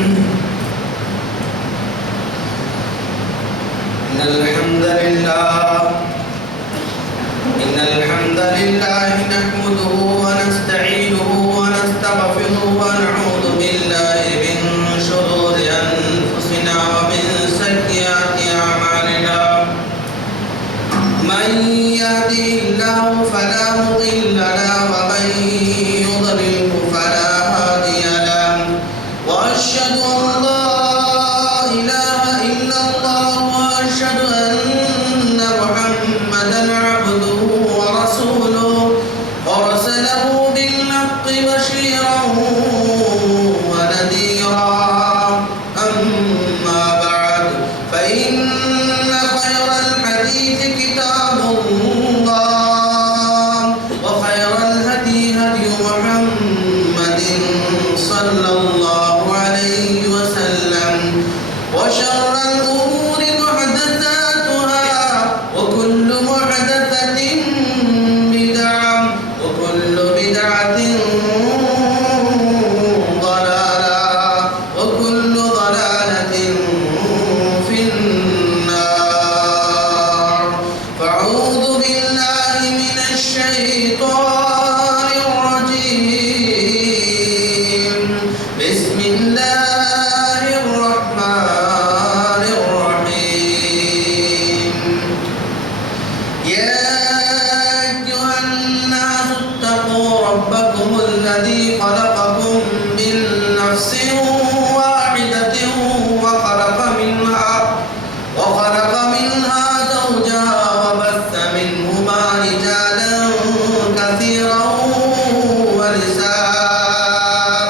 إن الحمد لله نحمده ونستعينه ونستغفره ونعوذ بالله من شرور أنفسنا ومن سيئات أعمالنا من يهده الله فلا مضل له ومن يضلل فلا هادي له وأشهد أن لا إله إلا الله وأشهد أن محمدا عبده ورسوله أرسله بالحق بشيرا ونذيرا أما بعد فإن خير الحديث كتاب الله وخير الهدي هدي محمد صلى الله عليه وسلم وشر الأمور محدثاتها وكل محدثة بدعة وكل بدعة ضلالة وكل ضلالة في النار فأعوذ بالله من الشيطان الرجيم بسم الله الرحمن الرحيم يا أيها الناس اتقوا ربكم الذي خلقكم من نفس واحدة وخلق منها زوجها وبث منهما رجالا كثيرا ونساء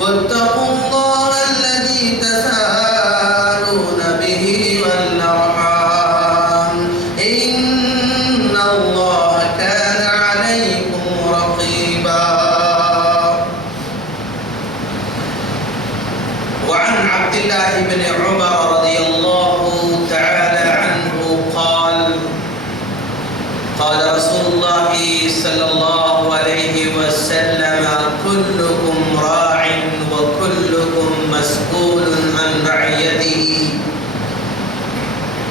واتقوا الله الذي تساءلون به والأرحام إن الله كان عليكم رقيبا وعن عبد الله بن عمر رضي الله تعالى عنه قال قال رسول الله صلى الله عليه وسلم كلكم راع وكلكم مسؤول عن رعيته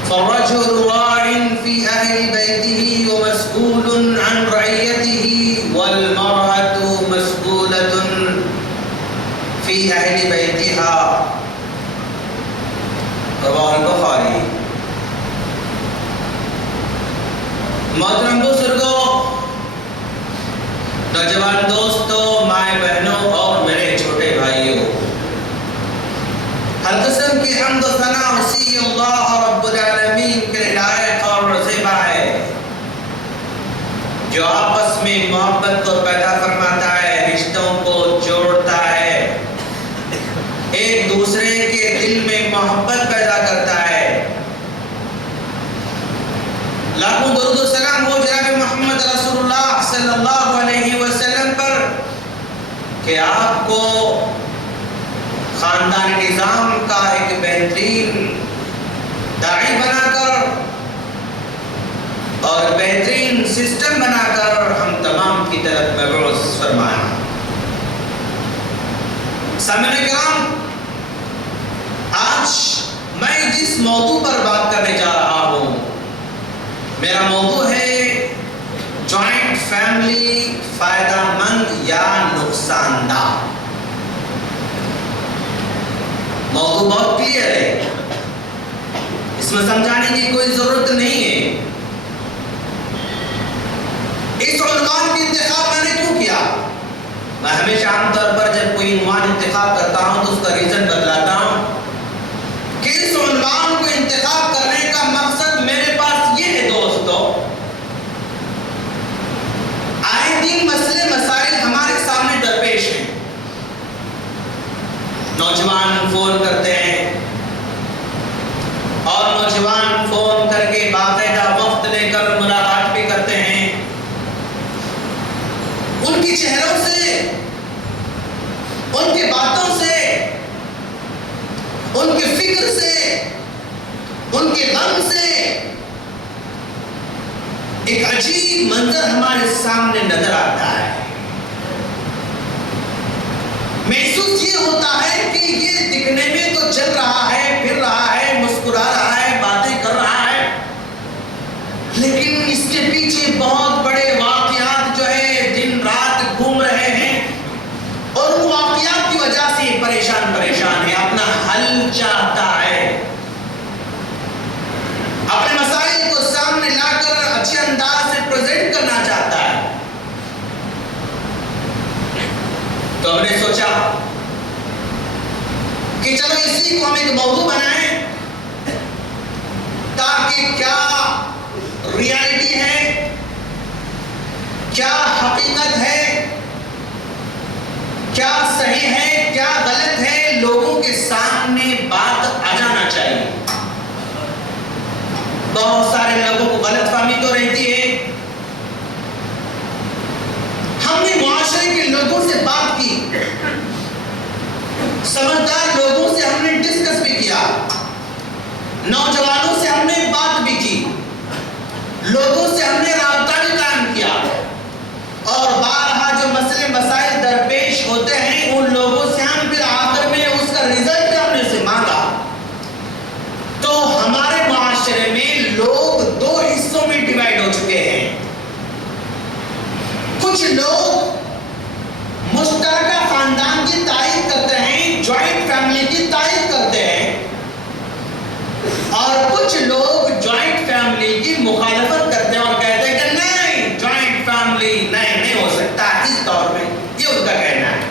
فالرجل راع في أهل بيته ومسؤول عن رعيته والمرأة مسؤولة في أهل بيتها رواه البخاری. محترم بزرگوں، نوجوان دوستوں، مائیں بہنوں اور میرے چھوٹے بھائیوں، ہر قسم کی حمد و ثنا اسی اللہ رب العالمین کے لائق اور زیبا ہے جو آپس میں محبت کو پیدا فرماتا ہے، رشتوں کو جوڑتا ہے، ایک دوسرے کے دل میں محبت پیدا کرتا ہے. لاکھوں درود و سلام ہو جناب محمد رسول اللہ صلی اللہ علیہ وسلم پر کہ آپ کو خاندان نظام کا ایک بہترین داعی بنا کر اور بہترین سسٹم بنا کر ہم تمام کی طرف مبعوث فرمایا. سامعین کرام، آج میں جس موضوع پر بات کرنے جا رہا ہوں، میرا موضوع ہے جوائنٹ فیملی فائدہ مند یا نقصان دہ. موضوع بہت کلیئر ہے، اس میں سمجھانے کی کوئی ضرورت نہیں ہے. اس عنوان کی انتخاب میں نے کیوں کیا؟ میں ہمیشہ عام طور پر جب کوئی عنوان انتخاب کرتا ہوں تو اس کا ریزن بتلاتا ہوں کہ اس عنوان کو انتخاب کرنے کا مقصد میرے پاس یہ ہے دوستو، آئے دن مسئلے مسائل ہمارے سامنے درپیش ہیں. نوجوان فون کرتے ہیں اور نوجوان فون کر کے باقاعدہ وقت لے کر ملاقات بھی کرتے ہیں. ان کی چہروں سے، ان کی باتوں سے، ان کی فکر سے، ان کے غم سے ایک عجیب منظر ہمارے سامنے نظر آتا ہے. محسوس یہ ہوتا ہے کہ یہ دکھنے کہ چلو اسی کو ہم ایک موضوع بنائیں تاکہ کیا ریالٹی ہے، کیا حقیقت ہے، کیا صحیح ہے، کیا غلط ہے، لوگوں کے سامنے بات آ جانا چاہیے۔ بہت سارے لوگوں کو غلط فہمی تو رہتی ہے۔ ہم نے معاشرے کے لوگوں سے بات کی، سمجھدار لوگوں سے ہم نے ڈسکس بھی کیا، نوجوانوں سے ہم نے بات بھی کی، لوگوں سے ہم نے رابطہ بھی قائم کیا، اور بارہا جو مسئلے مسائل درپیش ہوتے ہیں ان لوگوں سے ہم پھر آخر میں اس کا رزلٹ ہم نے سے مانگا۔ تو ہمارے معاشرے میں لوگ دو حصوں میں ڈیوائیڈ ہو چکے ہیں۔ کچھ لوگ مشترکہ خاندان کی تائید کرتے ہیں، جوائنٹ فیملی کی تائید کرتے ہیں، اور کچھ لوگ جوائنٹ فیملی کی مخالفت کرتے ہیں اور کہتے ہیں کہ نہیں، جوائنٹ فیملی نہیں ہو سکتا اس دور میں، یہ ان کا کہنا ہے۔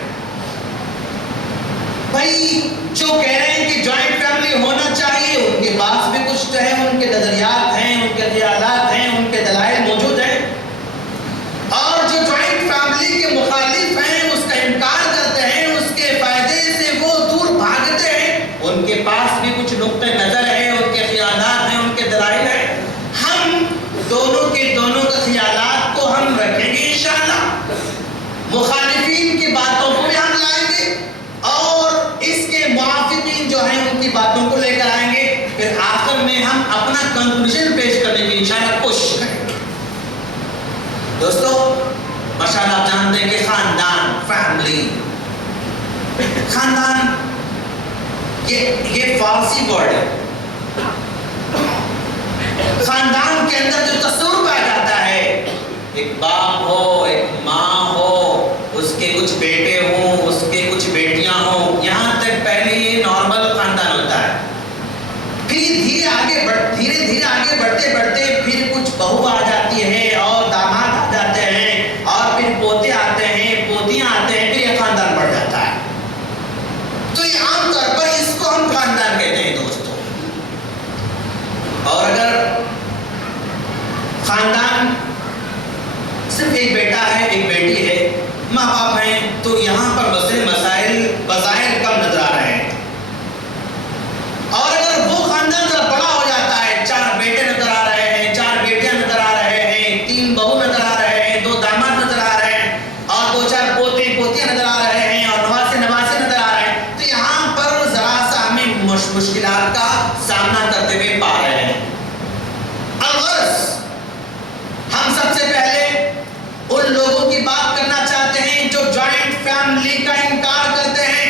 بھائی جو کہہ رہے ہیں کہ جوائنٹ فیملی ہونا چاہیے، ان کے پاس بھی کچھ ہے، ان کے نظریات ہیں، ان کے خیالات ہیں، ان کے دلائل موجود ہیں، اور جو جوائنٹ فیملی کے مخالف ہیں، اس کا انکار کرتے ہیں، اس کے فائدے سے وہ دور بھاگتے ہیں، ان کے پاس بھی کچھ نقطۂ نظر ہے، ان کے خیالات ہیں، ان کے دلائل ہیں۔ ہم دونوں کے دونوں کے خیالات کو ہم رکھیں گے انشاءاللہ، مخالفین کی باتوں کو بھی ہم لائیں گے اور اس کے موافقین جو ہیں ان کی باتوں کو لے کر آئیں گے، پھر آخر میں ہم اپنا کنکلوژن پیش کرنے کی انشاءاللہ کوشش کریں گے۔ دوستو ماشاءاللہ آپ جانتے ہیں کہ خاندان، فیملی، خاندان یہ فارسی ورڈ ہے۔ خاندان کے اندر جو تصور پایا جاتا ہے، ایک باپ ہو، ایک ماں ہو، اس کے کچھ بیٹے ہوں، اس کے کچھ بیٹیاں ہوں، یہاں تک پہلے یہ نارمل خاندان ہوتا ہے۔ پھر دھیرے آگے بڑھتے پھر کچھ بہو آ جاتی ہے اور داماد آ جاتے ہیں اور پھر پوتے آتے ہیں، پوتیاں آتے ہیں، پھر یہ خاندان بڑھ جاتا ہے۔ تو یہ عام طور پر اس کو ہم خاندان کہتے ہیں دوستو۔ اور اگر خاندان صرف ایک بیٹا ہے، ایک بیٹی ہے، ماں باپ ہیں، تو یہاں پر مسائل بظاہر کم نظر آ رہے ہیں۔ اور اگر وہ خاندان ذرا بڑا ہو جاتا ہے، 4 بیٹے نظر آ رہے ہیں، 4 بیٹیاں نظر آ رہے ہیں، 3 بہو نظر آ رہے ہیں، 2 داماد نظر آ رہے ہیں، اور 2-4 پوتے پوتیاں نظر آ رہے ہیں، اور نواسے نظر آ رہے ہیں، تو یہاں پر ذرا سا ہمیں مشکلات کا سامنا کرتے ہوئے پا رہے ہیں۔ الغرض ہم سب سے پہلے ان لوگوں کی بات کرنا چاہتے ہیں جو جوائنٹ فیملی کا انکار کرتے ہیں،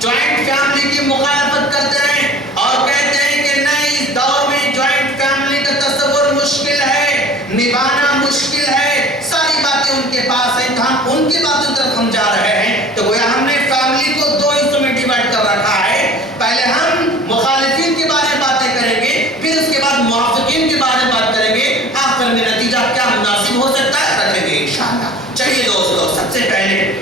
جوائنٹ فیملی کی مخالفت کرتے ہیں اور کہتے ہیں کہ نہیں، اس دور میں جوائنٹ فیملی کا تصور مشکل ہے، نبھانا مشکل ہے، ساری باتیں ان کے پاس ہیں۔ تو ہم ان کی باتوں طرف ہم جا رہے ہیں، تو گویا ہم نے فیملی کو 2 حصوں میں ڈیوائیڈ کر رکھا ہے۔ پہلے ہم مخالفین کے بارے میں باتیں کریں گے، پھر اس کے بعد موافقین کے بارے میں بات کریں گے، آخر میں نتیجہ کیا مناسب ہو سکتا ہے رکھیں گے انشاءاللہ۔ چلیے دوستو، سب سے پہلے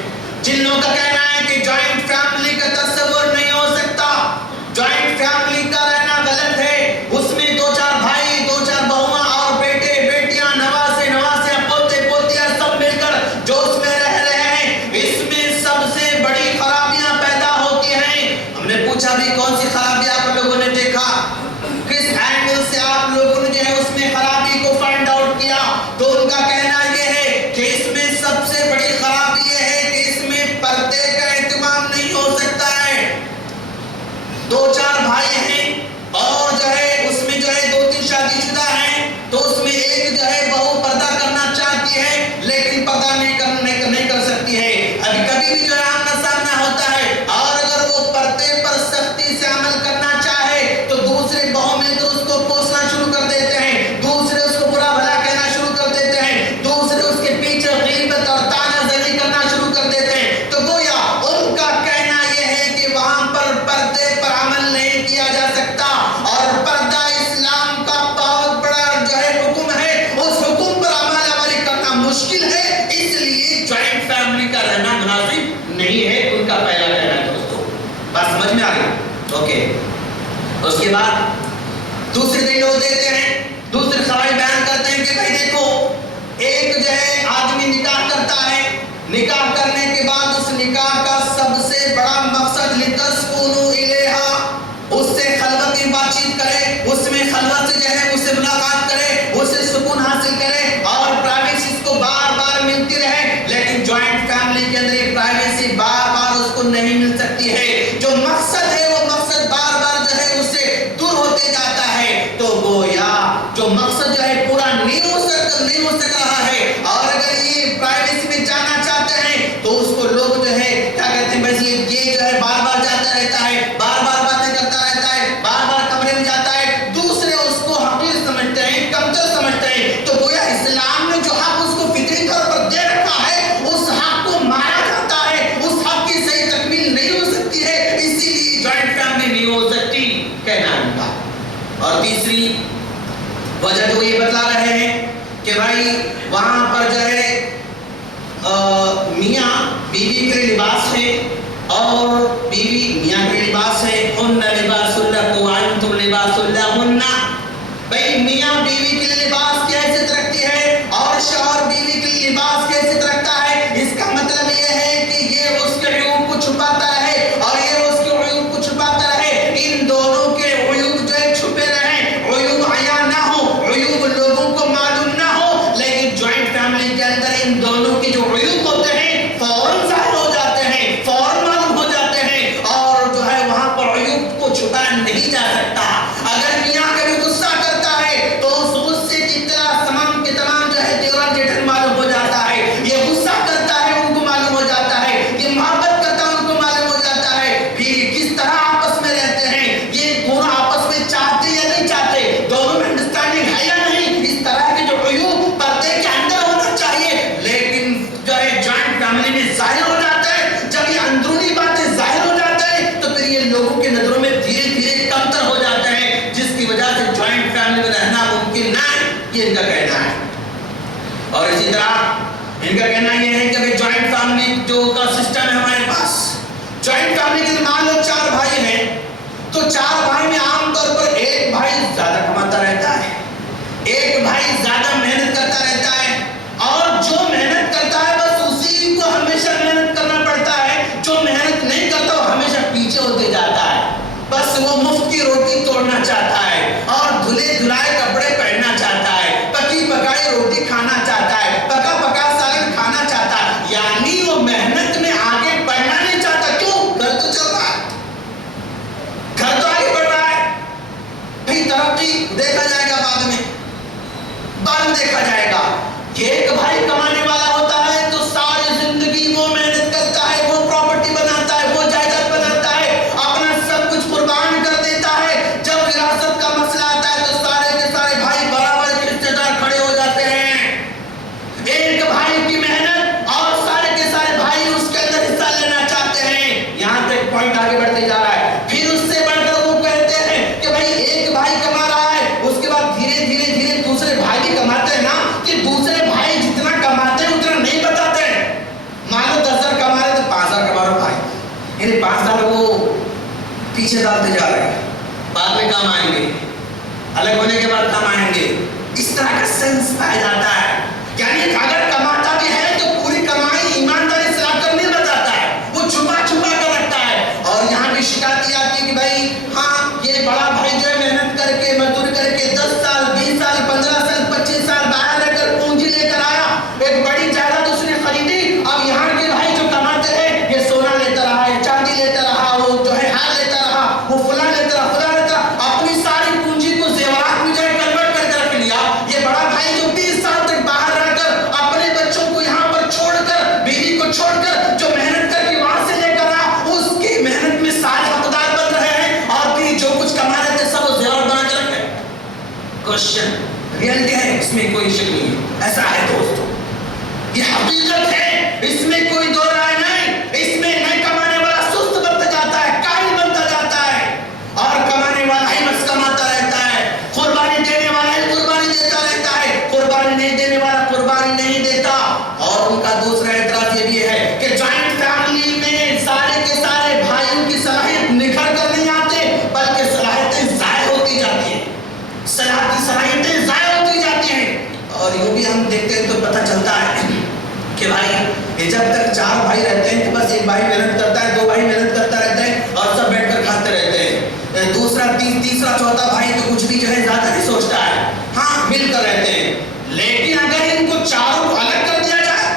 جن لوگوں کا کہنا ہے کہ جوائنٹ فیملی کا تصور نہیں ہو سکتا، جوائنٹ فیملی کا رہنا غلط ہے، اس میں 2-4 بھائی، 2-4 بہویں اور بیٹے بیٹیاں، نواسے پوتے پوتیاں سب مل کر جو اس میں رہ رہے ہیں، اس میں سب سے بڑی خرابیاں پیدا ہوتی ہیں۔ ہم نے پوچھا بھی کون سی خرابی آپ لوگوں نے دیکھا، کس اینگل سے آپ لوگوں نے جو ہے اس میں خرابی کو فائنڈ آؤٹ کیا، تو ان کا کہنا یہ ہے کہ اس میں سب سے بڑی خرابی یہ ہے کہ اس میں پردے کا اہتمام نہیں ہو سکتا ہے۔ 2-4 بھائی ہیں اور جو ہے اس میں جو ہے 2-3 شادی شدہ ہیں، تو اس میں ایک جو ہے بہو پردہ کرنا چاہتی ہے لیکن پردہ نہیں کر سکتی ہے۔ ابھی کبھی بھی جو ہے آمنا سامنا ہوتا ہے، اور اگر وہ پردے پر سختی سے عمل کرنا سمجھ میں آ گئی؟ اوکے. اس کے بعد دوسرے دن لوگ دیتے ہیں، دوسرے سوال بیان کرتے ہیں کہ بھائی دیکھو، ایک جو ہے آدمی نکاح کرتا ہے، نکاح کرنے کے بعد اس نکاح کا سب سے بڑا مقصد لتسکنوا الیہا، اس سے خلوت میں بات چیت کرے، اس میں خلوت سے جو ہے اس سے ملاقات کرے، اس سے سکون حاصل کرے اور پرائیویسی اس کو بار بار ملتی رہے. لیکن جوائنٹ فیملی کے اندر یہ پرائیویسی بار بار اس کو نہیں مل سکتی ہے. جو مقصد ہے وہ مقصد بار بار جو ہے اس سے دور ہوتے جاتا ہے. تو گویا جو مقصد جو ہے پورا نہیں ہو سک رہا ہے. اور اگر یہ پرائیویسی میں جانا چاہتے ہیں تو اس کو لوگ جو ہے کیا کہتے ہیں، بس یہ جو ہے بار بار جاتا رہتا ہے، بار بار باتیں کرتا رہتا ہے، بار بار کمرے میں جاتا ہے، دوسرے اس کو حقیر سمجھتے ہیں، کمتر سمجھتے ہیں. تو گویا اسلام نے جو حق اس کو فطری طور پر دے رکھا ہے اس حق کو مارا جاتا ہے، اس حق کی صحیح تکمیل نہیں ہو سکتی ہے، اسی لیے جوائنٹ فیملی نہیں ہو سکتی کہنا ان کا. اور تیسری وجہ تو یہ بتلا رہے ہیں کہ بھائی وہاں پر جو ہے میاں بیوی کے لباس ہے اور بیوی میاں کے لباس ہے. ہن لباس لکم وانتم لباس لہن. بھائی میاں بیوی کے لیے لباس کی حیثیت رکھتی ہے اور شوہر بیوی کے لیے لباس کی حیثیت رکھتا ہے. اس کا مطلب یہ ہے کہ یہ اس کے عیوب کو چھپاتا رہے اور یہ اس کے عیوب کو چھپاتا رہے. ان دونوں کے عیوب جو ہے چھپے رہیں، عیوب عیاں نہ ہو، عیوب لوگوں کو معلوم نہ ہو. لیکن جوائنٹ فیملی کے اندر ان دونوں کے جو عیوب ہوتے ہیں فوراً ظاہر ہو جاتے ہیں، فوراً معلوم ہو جاتے ہیں اور جو ہے وہاں پر عیوب کو چھپایا نہیں جا سکتا. اگر میاں کبھی غصہ کرتا ہے تو اس غصے کی اطلاع تمام کے تمام جو ہے دیوار جیٹھن معلوم ہو جاتا ہے. یہ غصہ کرتا ہے ان کو معلوم ہو جاتا ہے، یہ محبت کرتا ہے ان کو معلوم ہو جاتا ہے. پھر کس طرح آپس میں رہتے ہیں، یہ دونوں آپس میں چاہتے یا نہیں چاہتے، دونوں میں انڈرسٹینڈنگ ہے یا نہیں، اس طرح کے جو عیوب پردے کے اندر ہونا چاہیے لیکن جو ہے جوائنٹ فیملی میں ظاہر ہو جاتا ہے. جب یہ اندرونی باتیں ظاہر ہو جاتا ہے تو پھر یہ لوگوں کی نظروں میں دھیرے دھیرے کمتر ہو جاتا ہے، جس کی وجہ سے جوائنٹ فیملی میں رہنا ممکن نہ ہے، یہ ان کا کہنا ہے. اور اسی طرح ان کا کہنا یہ ہے کہ جوائنٹ فیملی جو کا سسٹم ہے ہمارے پاس، جوائنٹ فیملی کے مان لو 4 بھائی ہیں تو 4 بھائی میں عام طور پر ایک بھائی زیادہ کماتا رہتا ہے، ایک بھائی زیادہ محنت کرتا رہتا ہے اور جو محنت کرتا ہے بس اسی کو ہمیشہ محنت کرنا پڑتا ہے، جو محنت نہیں کرتا وہ ہمیشہ پیچھے ہوتے جاتا ہے. بس وہ مفت کی روٹی توڑنا چاہتا ہے اور دھلے دھلائے کپڑے پہننا چاہتا ہے، پکی پکائی روٹی کھانا چاہتا ہے، پکا پکا سالن کھانا چاہتا ہے. یعنی وہ محنت میں آگے بڑھنا نہیں چاہتا. کیوں؟ گھر تو چل رہا ہے، گھر تو آگے بڑھ رہا ہے. بھئی ترقی دیکھا جائے گا بعد میں دیکھا جائے گا. ایک بھائی کمانے والا ہوتا ہے تو ساری زندگی وہ محنت کرتا ہے، وہ پراپرٹی بناتا ہے، وہ جائیداد بناتا ہے، اپنا سب کچھ قربان کر دیتا ہے. جب وراثت کا مسئلہ آتا ہے تو سارے کے سارے بھائی برابر کے رشتے دار کھڑے ہو جاتے ہیں. ایک بھائی کی محنت اور سارے کے سارے بھائی اس کے اندر حصہ لینا چاہتے ہیں. یہاں تک پوائنٹ آگے بڑھتے جا رہا ہے. پھر اس سے بڑھ کر وہ کہتے ہیں کہ بھائی ایک بھائی کما رہا ہے، اس کے بعد دھیرے دھیرے دھیرے دوسرے بھائی بھی کماتے ہیں نا، کہ دوسرے بھائی جتنا کماتے ہیں اتنا نہیں بتاتے ہیں. مان لو 10,000 کما رہے تو 5,000 کما رہا بھائی، یعنی 5,000 وہ پیچھے ڈالتے جا رہے ہیں، بعد میں کام آئیں گے، الگ ہونے کے بعد کام آئیں گے. اس طرح کا سینس پایا جاتا ہے. یعنی اگر کماتا بھی ہے تو پوری کمائی ایمانداری سے لا کر نہیں بتاتا ہے، وہ چھپا چھپا کر رکھتا ہے. اور یہاں بھی شکایت آتی ہے کہ بھائی ہاں یہ بڑا بھائی جو ہے محنت کر کے مزدوری کر کے 10 سال 20 سال 15 سال 25 سال باہر رہ کر پونجی لے کر آیا، ایک بڑی جائیداد اس نے خریدی. اب یہاں کے بھائی جو کماتے ہیں یہ سونا لیتا رہا ہے، چاندی لیتا رہا، وہ جو ہے ہار لیتا رہا، وہ فلاں لیتا رہا، فلاں لیتا رہا، اپنی ساری پونجی کو زیورات میں جو ہے کنورٹ کر کے رکھ لیا. یہ بڑا بھائی جو 20 سال تک باہر رہ کر اپنے بچوں کو یہاں پر چھوڑ کر، بیوی کو چھوڑ کر جو محنت کر کے وہاں سے لے کر آیا، اس کی محنت میں سارے حقدار بن رہے ہیں اور پھر جو کچھ کما رہے تھے سب وہ زیور بنا کے رکھے. کوشچن ریئلٹی ہے، اس میں کوئی شک نہیں ہے. ایسا ہے دوستو، یہ حقیقت ہے، اس میں کوئی دو رائے نہیں. اس میں نہیں کمانے والا سست بنتا جاتا ہے، کاہل بنتا جاتا ہے اور کمانے والا ہی بس کماتا رہتا ہے. قربانی دینے والا ہی قربانی دیتا رہتا ہے، قربانی نہیں دینے والا قربانی نہیں دیتا. اور ان کا دوسرا اعتراض یہ بھی ہے کہ جوائنٹ فیملی میں سارے کے سارے بھائیوں کی صلاحیت دیکھتے ہیں تو پتہ چلتا ہے کہ بھائی یہ جب تک 4 بھائی رہتے ہیں تو بس ایک بھائی محنت کرتا ہے, 2 بھائی محنت کرتا رہتا ہے اور سب بیٹھ کر کھاتے رہتے ہیں. دوسرا تیسرا چوتھا بھائی تو کچھ بھی جو ہے زیادہ نہیں سوچتا ہے, ہاں مل کر رہتے ہیں. لیکن اگر ان کو چاروں کو الگ کر دیا جائے,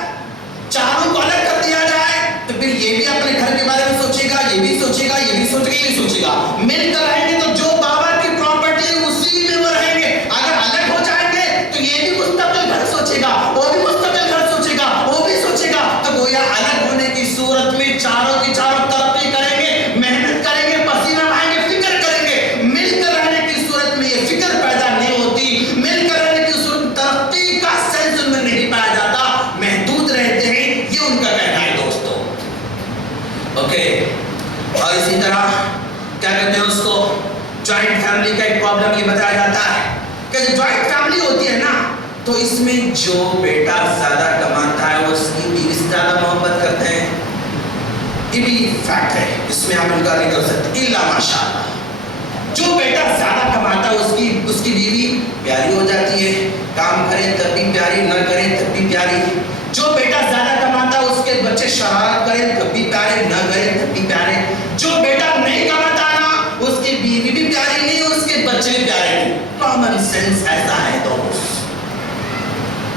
چاروں کو الگ کر دیا جائے تو پھر یہ بھی اپنے گھر کے بارے میں سوچے گا, یہ بھی سوچے گا, یہ بھی سوچے گا, یہ بھی سوچے گا. مل کر رہیں گے تو جو بابا کی پراپرٹی ہے اسی میں وہ رہیں گے. اگر الگ ہو جائیں گے تو یہ بھی مستقل گھر سوچے گا, وہ بھی مستقل گھر سوچے گا, وہ بھی سوچے گا. تو گویا الگ ہونے کی صورت میں چاروں کی چاروں ترقی کریں گے, محنت کریں گے, پسینہ بہائیں گے, فکر کریں گے. مل کر رہنے کی صورت میں یہ فکر پیدا نہیں ہوتی, مل کر رہنے کی صورت ترقی کا سینس ان میں نہیں پایا جاتا, محدود رہتے ہیں. یہ ان کا کہنا ہے دوستو. اوکے, اور اسی طرح کیا کہتے ہیں اس کو, جوائنٹ فیملی کا ایک پرابلم یہ بتایا جاتا ہے کہ جو جوائنٹ فیملی ہوتی ہے نا تو اس میں جو بیٹا زیادہ کماتا ہے وہ اس کی بیوی سے زیادہ محبت کرتے ہیں. یہ بھی فیکٹ ہے, اس میں ہم انکار نہیں کر سکتے الا ماشاءاللہ. جو بیٹا زیادہ کماتا ہے اس کی بیوی پیاری ہو جاتی ہے, کام کرے تب بھی پیاری, نہ کرے تب بھی پیاری. جو بیٹا زیادہ کماتا ہے اس کے بچے شرارت کرے تب بھی پیارے, نہ کرے تب بھی پیارے. جو بیٹا نہیں کماتا نا اس کی بیوی بھی پیاری نہیں, اس کے بچے بھی پیارے نہیں. کامن سینس ایسا ہے دوست.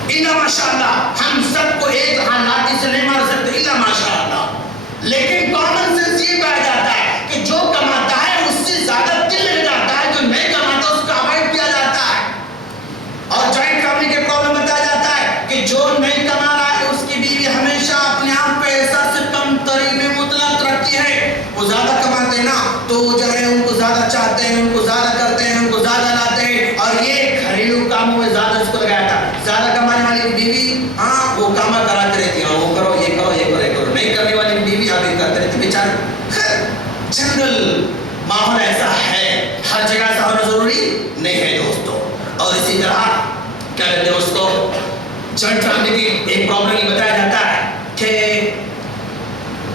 الا ماشاءاللہ, ہم سب کو ایک لاٹھی سے نہیں مار سکتے الا ماشاءاللہ, لیکن کامن سینس یہ پایا جاتا ہے کہ جو کماتا ہے اس سے زیادہ دل لگ جاتا ہے, جو نہیں کماتا اس کو اوائڈ کیا جاتا ہے. اور جوائنٹ فیملی کے پرابلم بتایا جاتا ہے کہ جو نہیں کما رہا ہے اس کی بیوی ہمیشہ اپنے آپ کو احساس سے کم تری میں مطلق رکھتی ہے. وہ زیادہ کماتے ہیں نا تو جو ہے ان کو زیادہ چاہتے ہیں, ان کو زیادہ کرتے ہیں, ان کو زیادہ لاتے ہیں, اور یہ گھریلو کاموں میں زیادہ اس کو لگایا تھا. زیادہ کمانے والی بیوی ہاں وہ کام کراتے رہتی ہے, وہ کرو یہ کرو یہ کرو یہ کرو. نہیں کرنے والی بیوی ابھی کرتے رہتی بیچارے. جنرل ماحول ایسا ہے, ہر جگہ ایسا ہونا ضروری نہیں ہے دوستو. اور اسی طرح کیا کہتے ہیں اس کو, جوائنٹ فیملی کی ایک پرابلم یہ بتایا جاتا ہے کہ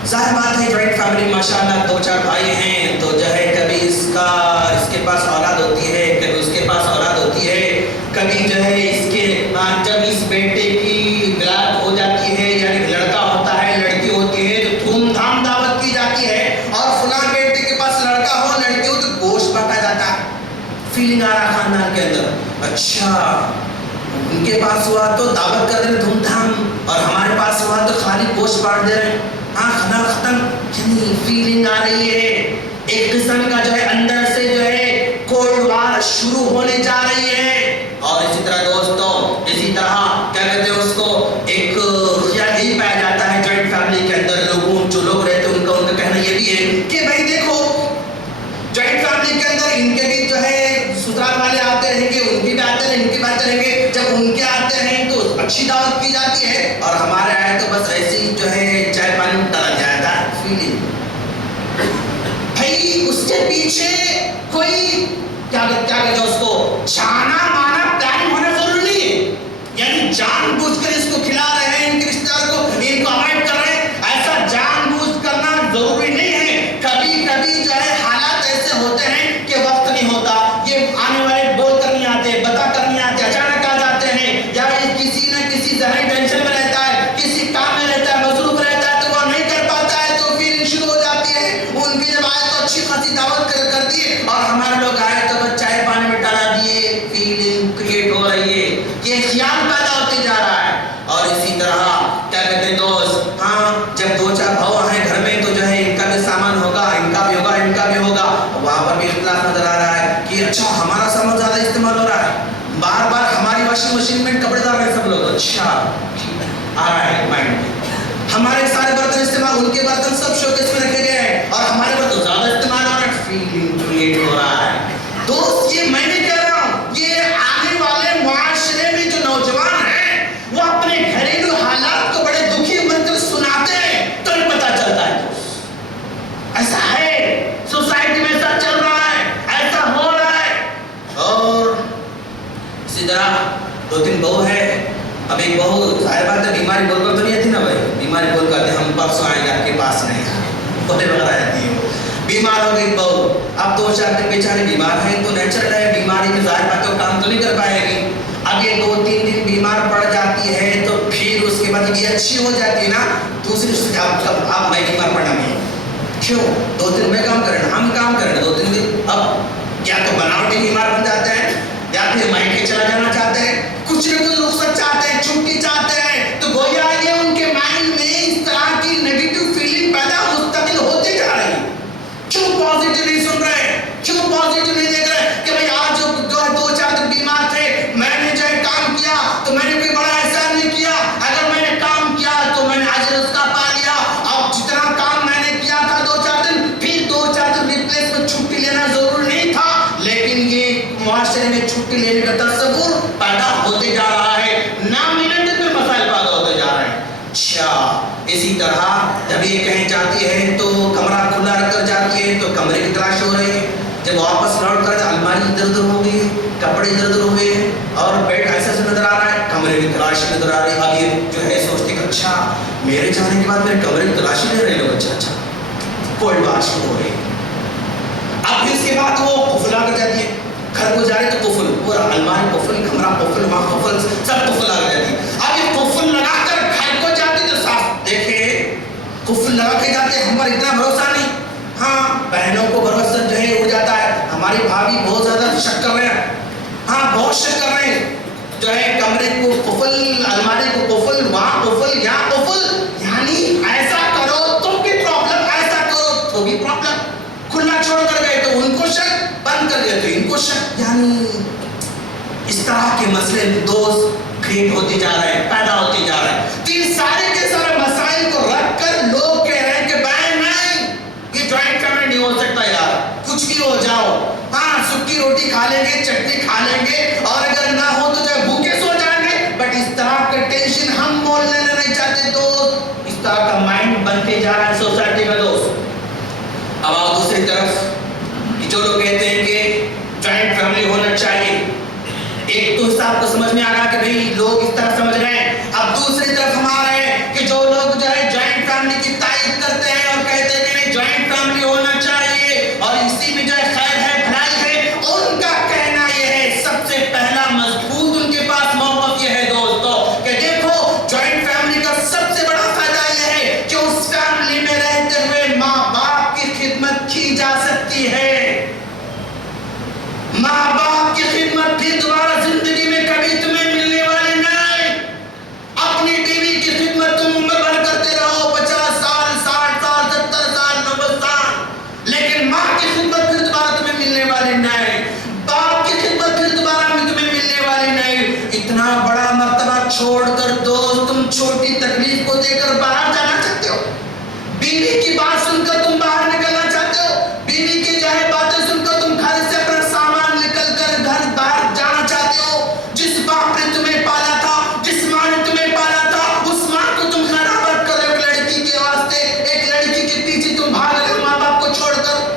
ظاہر بات ہے جوائنٹ فیملی ماشاءاللہ 2-4 بھائی ہیں تو جو ہے کبھی اس کے پاس اولاد ہوتی ہے, کبھی اس کے پاس اولاد ہوتی ہے, کبھی جو ہے اس کے جب اس بیٹے کی ولادت ہو جاتی ہے یعنی لڑکا ہوتا ہے لڑکی ہوتی ہے تو دھوم دھام دعوت کی جاتی ہے, اور فلاں بیٹے کے پاس لڑکا ہو لڑکی ہو تو گوشت بانٹا جاتا ہے. فیلنگ آ رہا خاندان کے اندر, اچھا ان کے پاس ہوا تو دعوت کر دے رہے دھوم دھام, اور ہمارے پاس ہوا تو خالی گوشت بانٹ دے رہے ہیں. ہاں کھانا ختم, یعنی فیلنگ آ رہی ہے, ایک قسم کا جو ہے اندر سے جو ہے کولڈ وار شروع ہونے جا رہی ہے. اور اسی طرح دوستوں اسی طرح کیا کہتے ہیں اس کو, ایک خیال یہی پایا جاتا ہے جوائنٹ فیملی کے اندر جو لوگ رہتے ہیں ان کا کہنا یہ بھی ہے کہ بھائی دیکھو جوائنٹ فیملی کے اندر ان کے بھی جو ہے سسرال والے آتے رہیں گے, ان کی بھی آتے رہیں گے, ان کی بھی آتے رہیں گے. جب ان کے آتے ہیں تو اچھی دعوت کی جاتی ہے, اور ہمارے آئے تو بس ایسے ہی جو ہے چائے پانی ڈالا جاتا ہے. فیلنگ بھائی اس کے پیچھے کوئی کیا کہتے ہیں اس کو, جانا مانا پلان ہونا ضروری نہیں ہے. یعنی جان بوجھ کر اس کو کھلا رہے ہیں, ان کے رشتہ دار کو ان کو اوائڈ کر رہے ہیں, ایسا جان بوجھ کرنا ضروری نہیں ہے. کبھی کبھی جو ہے حالات ایسے ہوتے ہیں کہ وقت نہیں ہوتا, یہ آنے والے بول کر نہیں آتے, بتا کر نہیں آتے, اچانک آ جاتے ہیں, یا کسی نہ کسی ذہنی ٹینشن میں رہتا ہے, کسی کام میں رہتا ہے, مصروف رہتا ہے تو وہ نہیں کر پاتا ہے, تو فیلنگ شروع ہو جاتی ہے. ان کی جب آئے تو اچھی خاصی دعوت کر دی, اور ہمارے لوگ آئے تو بس چائے پانی میں ڈالا دیے. فیلنگ کریٹ ہو رہی ہے, یہ خیال پیدا ہوتے جا رہا ہے. اور اسی طرح کیا کہتے ہیں دوست, ہاں جب 2-4 بھاؤ ہیں گھر میں تو جو ہے ان کا بھی سامان ہوگا, ان کا بھی ہوگا, ان کا بھی ہوگا, وہاں پر بھی اختلاف نظر آ رہا ہے کہ اچھا ہمارا سامان زیادہ استعمال ہو رہا ہے, بار بار ہماری واشنگ مشین میں کپڑے ڈال رہے ہیں سب لوگ, اچھا آ رہا ہے مائنڈ میں. ہمارے سارے برتن استعمال, ان کے برتن سب شوکیس میں رکھے گئے ہیں, اور ہمارے برتن زیادہ استعمال ہو رہا ہے. فیلنگ کریٹ ہو رہا ہے دوست. یہ میں نے کہہ رہا ہوں, یہ آنے والے معاشرے میں جو نوجوان ہیں وہ اپنے گھریلو حالات کو بڑے دکھی بن کر سناتے ہیں تو نہیں پتا چلتا ہے. ایسا ہے سوسائٹی میں, ایسا چل رہا ہے, ایسا ہو رہا ہے. اور اسی طرح 2-3 بہو ہے. اب ایک بہو ظاہر بات ہے بیماری بول کر تو نہیں آتی نا بھائی, بیماری بول کر ہم پرسوں آئیں گے آپ کے پاس نہیں, بولے وغیرہ آتی ہے. بیمار ہو گئی بہو, اب 2-4 دن بیچارے بیمار ہیں تو نیچرل ہے بیماری میں ظاہر بات ہے کام تو نہیں کر پائے گی. اب یہ 2-3 دن بیمار پڑ جاتی ہے تو پھر اس کے بعد یہ اچھی ہو جاتی ہے نا، دوسری سے آپ میں بیمار پڑنا نہیں، کیوں 2 دن میں کام کرنا، ہم کام کرنا 2-3 دن، اب یا تو بناوٹی بیمار بن جاتے ہیں یا پھر مائکے چلا جانا چاہتے ہیں، کچھ نہ کچھ رخصت چاہتے ہیں، چھٹی چاہتے ہیں، تو گویا یہ ان کے مائنڈ میں اس طرح کی نیگیٹو فیلنگ پیدا مستقل ہوتے جا رہی ہے۔ کیوں پازیٹیو نہیں سن رہے، کیوں پازیٹیو نہیں دیکھ رہے کہ بھئی آج جو 2-4 دن بیمار تھے، میں نے جو ہے کام کیا تو میں نے کوئی بڑا احسان نہیں کیا، اگر میں نے کام کیا تو میں نے اجر اس کا پا لیا، اب جتنا کام میں نے کیا تھا 2-4 دن، پھر 2-4 دن ریپلیس میں چھٹی لینا ضرور نہیں تھا، لیکن یہ معاشرے میں چھٹی لینے کا تصور پیدا ہوتے جا رہا ہے، نامنٹ میں مسائل پیدا ہوتے جا رہے ہیں۔ اچھا اسی طرح جب یہ کہیں جاتی ہے تو کمرہ کھلا رکھ کر جاتی ہے تو کمرے کی تلاش ہو رہی ہے، جب واپس لوٹ کر الماری ادھر ادھر ہو گئی ہے، کپڑے ادھر ادھر ہو گئے ہیں اور بیڈ ایسا سے نظر آ رہا ہے، کمرے کی تلاش نظر آ رہی ہے۔ اب یہ جو ہے سوچتے کہ اچھا میرے جانے کے بعد میرے کمرے کی تلاش لے رہے لوگ، اچھا کوئی بات شروع ہو رہی ہے۔ اب پھر اس کے بعد وہ قفل آ کر جاتی ہے، گھر کو جا رہے تو قفل، پورا الماری قفل، کمرہ قفل، وہاں قفل، سب قفل آ جاتی ہے۔ اب یہ قفل لگا کر گھر کو جاتی تو صاف دیکھیں قفل لگا کے جاتے ہیں، ہم پر اتنا بھروسہ نہیں، ہاں بہنوں کو بھروسہ جو ہے ہو جاتا ہے، ہماری بھابھی بہت زیادہ شک کر رہے ہیں، ہاں بہت شک کر رہے ہیں، جو ہے کمرے کو قفل، الماری کو قفل، وہاں قفل، یہاں قفل، یعنی ایسا کرو تو بھی پرابلم، ایسا کرو تو بھی پرابلم، کھلا چھوڑ کر گئے تو ان کو شک، بند کر گئے تو ان کو شک، یعنی اس طرح کے مسئلے دوست کریٹ ہوتے جا رہے ہیں، پیدا ہوتے جا رہے ہیں۔ تو یہ سارے کے سارے مسائل کو رکھ کر لوگ کہہ رہے ہیں کہ بھائی نہیں، یہ جوائنٹ فیملی نہیں ہو سکتا یار، کچھ بھی ہو جاؤ، ہاں سکی روٹی کھا لیں گے، چٹنی کھا لیں گے، اور اگر نہ ہو تو جو بھوکے سو جائیں گے، بٹ اس طرح کا ٹینشن ہم مول لینا نہیں چاہتے دوست، اس طرح کا مائنڈ بنتے جا رہا ہے سوسائٹی کا دوست۔ اب آؤ دوسری طرف، جو لوگ کہتے ہیں کہ جوائنٹ فیملی ہونا چاہیے، ایک تو حساب کو سمجھ میں آ رہا کہ بھئی لوگ اس طرح سمجھ رہے ہیں، اب دوسری طرف ہم آ رہے ہیں کہ جو لوگ جو ہے جوائنٹ فیملی کی تائید کرتے ہیں اور کہتے ہیں کہ نہیں جوائنٹ فیملی ہونا چاہیے اور اسی میں جو ہے خیر ہے، بھلائی ہے، ان کا کہنا یہ ہے، سب سے پہلا مضبوط ان کے پاس موقف یہ ہے دوستو کہ دیکھو جوائنٹ فیملی کا سب سے بڑا فائدہ یہ ہے کہ اس فیملی میں رہتے ہوئے ماں باپ کی خدمت کی جا سکتی ہے، ماں باپ کی خدمت بھی دوبارہ زندگی میں کبھی تمہیں ملنے والی نہیں۔ اپنی بیوی کی خدمت تم عمر بھر کرتے رہو، 50 سال، 60 سال، 70 سال، 90 سال، لیکن ماں کی خدمت پھر دوبارہ تمہیں ملنے والی نہیں، باپ کی خدمت پھر دوبارہ تمہیں ملنے والی نہیں۔ اتنا بڑا مرتبہ چھوڑ کر دوست تم چھوٹی تکلیف کو دے کر باہر جانا چاہتے ہو، بیوی کی بات سن کر تم باہر نکلنا چاہتے ہو، بیوی کی جو ہے باتیں سن کر تم گھر سے اپنا سامان نکل کر گھر باہر جانا چاہتے ہو، جس باپ نے تمہیں پالا تھا، جس ماں نے تمہیں پالا تھا، اس ماں کو تم خرابت کر ایک لڑکی کے واسطے، ایک لڑکی کے پیچھے تم بھاگ رہے ہو ماں باپ کو چھوڑ کر۔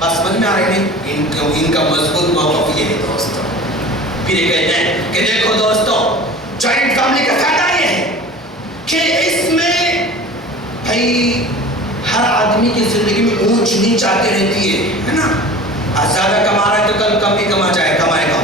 بس سمجھ میں آ رہے ہیں ان کا مضبوط موقف یہ ہے دوستو۔ پھر یہ کہتے ہیں کہ دیکھو دوستو جوائنٹ فیملی کا فائدہ یہ ہے کہ اس میں بھائی ہر آدمی کی زندگی میں اونچ نیچ آتی رہتی ہے نا، آج زیادہ کما رہا ہے تو کل کم ہی کمائے گا،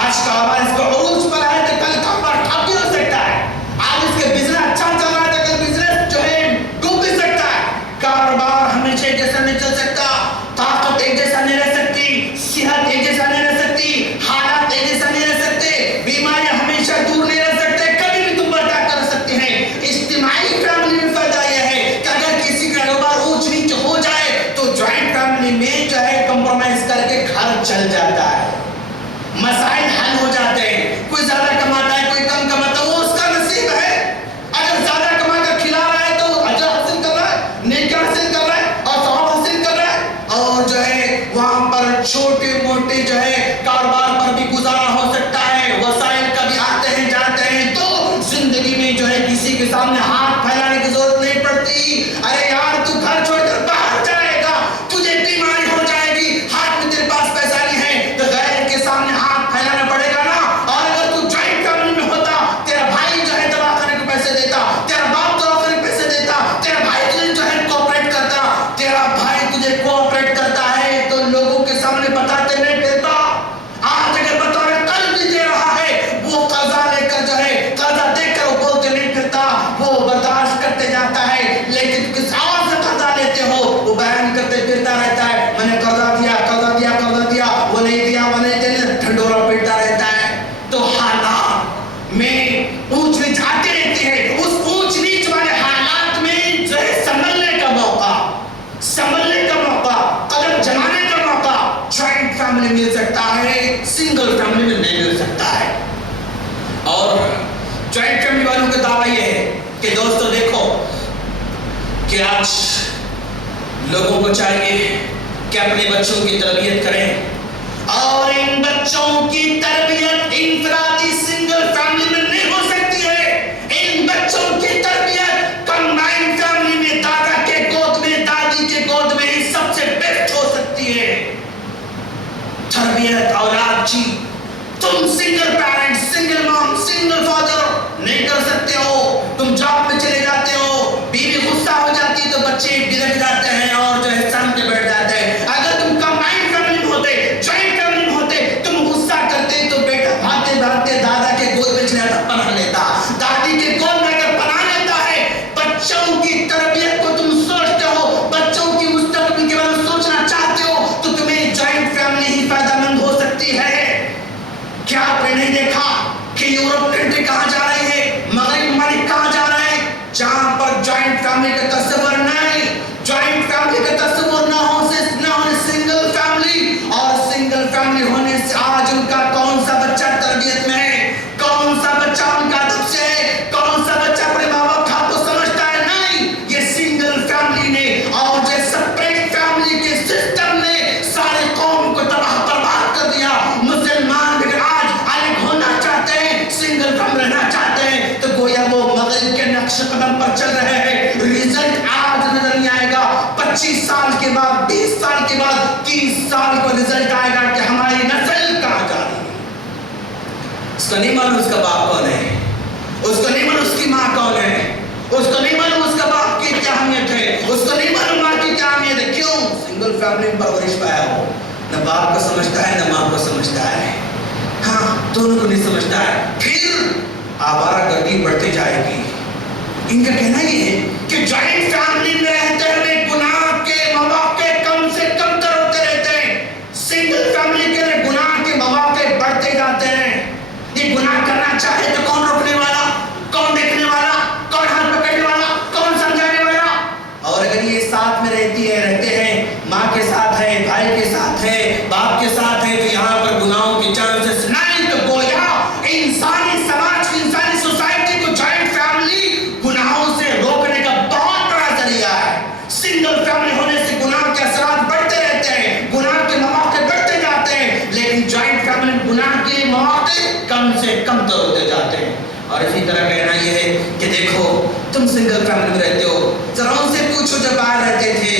آج کاروبار اس کو عروج پر ہے تو کل کاروبار ٹھپ بھی ہو سکتا ہے، آج اس کے بزنس اچھا چل رہا ہے تو کل بزنس جو ہے ڈوب بھی سکتا ہے، کاروبار ہمیشہ ایک جیسا نہیں چل سکتا، طاقت ایک جیسا نہیں رہ سکتی، صحت ایک جیسا نہیں رہ سکتی، حالات ایک جیسا نہیں رہ سکتے، بیماریاں ہمیشہ دور نہیں رہ سکتے، کبھی بھی تم برداشت کر سکتے ہیں۔ اجتماعی فیملی میں فائدہ یہ ہے کہ اگر کسی کا کاروبار اونچ نیچ ہو جائے تو جوائنٹ فیملی میں جو ہے کمپرومائز کر کے گھر چل جاتا ہے، مسائل حل ہو جاتے ہیں، کوئی زیادہ کماتا ہے کوئی کم کماتا ہے وہ اس کا نصیب ہے، اگر زیادہ کما کر کھلا رہا ہے تو اجر حاصل کر رہا ہے، نیکی حاصل کر رہا ہے اور ثواب حاصل کر رہا ہے، اور جو ہے وہاں پر چھوٹے موٹے جو ہے کاروبار پر بھی گزارا ہو سکتا ہے، وسائل کبھی آتے ہیں جاتے ہیں، تو زندگی میں جو ہے کسی کے سامنے ہاتھ پھیلانے کی ضرورت نہیں پڑتی، ارے یار تو گھر چھوڑ کر باہر جائے گا، تجھے بیماری ہو جائے گی، ہاتھ میں تیرے پاس پیسہ نہیں ہے تو غیر کے سامنے ہاتھ پھیلانا جوائنٹ فیملی مل سکتا ہے، سنگل فیملی میں نہیں مل سکتا ہے. اور جوائنٹ فیملی والوں کا دعویٰ یہ ہے کہ دوستو دیکھو کہ آج لوگوں کو چاہیے کہ اپنے بچوں کی تربیت کریں، اور ان بچوں کی تربیت انفرادی سنگل فیملی میں نہیں ہو سکتی ہے. ان بچوں کی تربیت کمبائنڈ فیملی میں، دادا کے گود میں، دادی کے گود میں ہی سب سے بیسٹ ہو سکتی ہے. تربیت اولاد کی تم سنگل پیرنٹ، سنگل مام، سنگل فادر نہیں کر سکتے ہو. تم جاب میں چلے جاتے ہو، بیوی غصہ ہو جاتی ہے تو بچے بگڑ جاتے ہیں اور جو ہے سام کے بیٹھ جاتے ہیں. اگر تم کمبائنڈ فیملی میں ہوتے، جوائنٹ فیملی میں ہوتے، تم غصہ کرتے تو بیٹا بھاگتے بھاگتے دادا کے گود میں چلا جاتا، پناہ لیتا. دادی کے گود میں اگر پناہ لیتا ہے. بچوں کی تربیت کو تم سوچتے ہو، بچوں کی مستقبل کے بارے میں سوچنا چاہتے ہو تو تمہیں جوائنٹ فیملی ہی فائدہ مند ہو سکتی ہے. کیا آپ نے نہیں دیکھا کہ یورپ کنٹری کہاں جا رہی ہے، مغرب ممالک کہاں جا رہے ہیں جہاں پر جوائنٹ فیملی کا تصور نہیں، جوائنٹ فیملی کا تصور نہ ہونے سنگل فیملی، اور سنگل فیملی ہونے سے آج ان کا کون سا بچہ تربیت میں ہے، کون سا بچہ ان کا ادب سے ہے، کون سا بچہ اپنے ماں باپ کو سمجھتا ہے. نہیں، یہ سنگل فیملی نے اور جو سپریٹ فیملی کے سسٹم نے سارے قوم کو تباہ برباد کر دیا. مسلمان بھی آج الگ ہونا چاہتے ہیں، سنگل فیملی رہنا چاہتے ہیں تو گویا وہ مغرب کے نقش قدم پر چل رہے ہیں. رزلٹ آج نظر نہیں آئے گا، 25 سال کے بعد، 20 سال کے بعد، 30 سال کو رزلٹ آئے گا کہ ہماری نسل کہاں جا رہی ہے. اس کو نہیں معلوم اس کا باپ کون ہے، اس کو نہیں معلوم اس کی ماں کون ہے، اس کو نہیں معلوم اس کا باپ کی کیا اہمیت ہے، اس کو نہیں معلوم ماں کی کیا اہمیت ہے. کیوں؟ سنگل فیملی میں پرورش پایا ہو، نہ باپ کو سمجھتا ہے نہ ماں کو سمجھتا ہے. ہاں، دونوں کو نہیں سمجھتا ہے. پھر آوارہ گردی بڑھتے جائے گی. ان کا کہنا یہ ہے کہ جوائنٹ فیملی میں رہتے ہوئے گناہ کے مواقع کم سے کم تر ہوتے رہتے ہیں. سنگل فیملی کے لیے گناہ کے مواقع بڑھتے جاتے ہیں. یہ گناہ کرنا چاہے تو کون روکنے والا، کون دیکھنے والا، کون ہاتھ پکڑنے والا، کون سمجھانے والا. اور اگر یہ ساتھ میں رہتے ہیں، ماں کے ساتھ ہے، بھائی کے ساتھ ہے، باپ کے ساتھ ہے، تو یہاں پر گناہوں کے چانسز نہیں. تو گویا انسانی سماج کی، انسانی سوسائٹی کو جوائنٹ فیملی گناہوں سے روکنے کا بہت بڑا ذریعہ ہے. سنگل فیملی ہونے سے گناہ کے اثرات بڑھتے رہتے ہیں، گناہ کے مواقع بڑھتے جاتے ہیں، لیکن جوائنٹ فیملی میں گناہ کے مواقع کم سے کم تر ہوتے جاتے ہیں. اور اسی طرح کہنا یہ ہے کہ دیکھو تم سنگل فیملی میں رہتے ہو، ذرا ان سے پوچھو جب باہر رہتے تھے.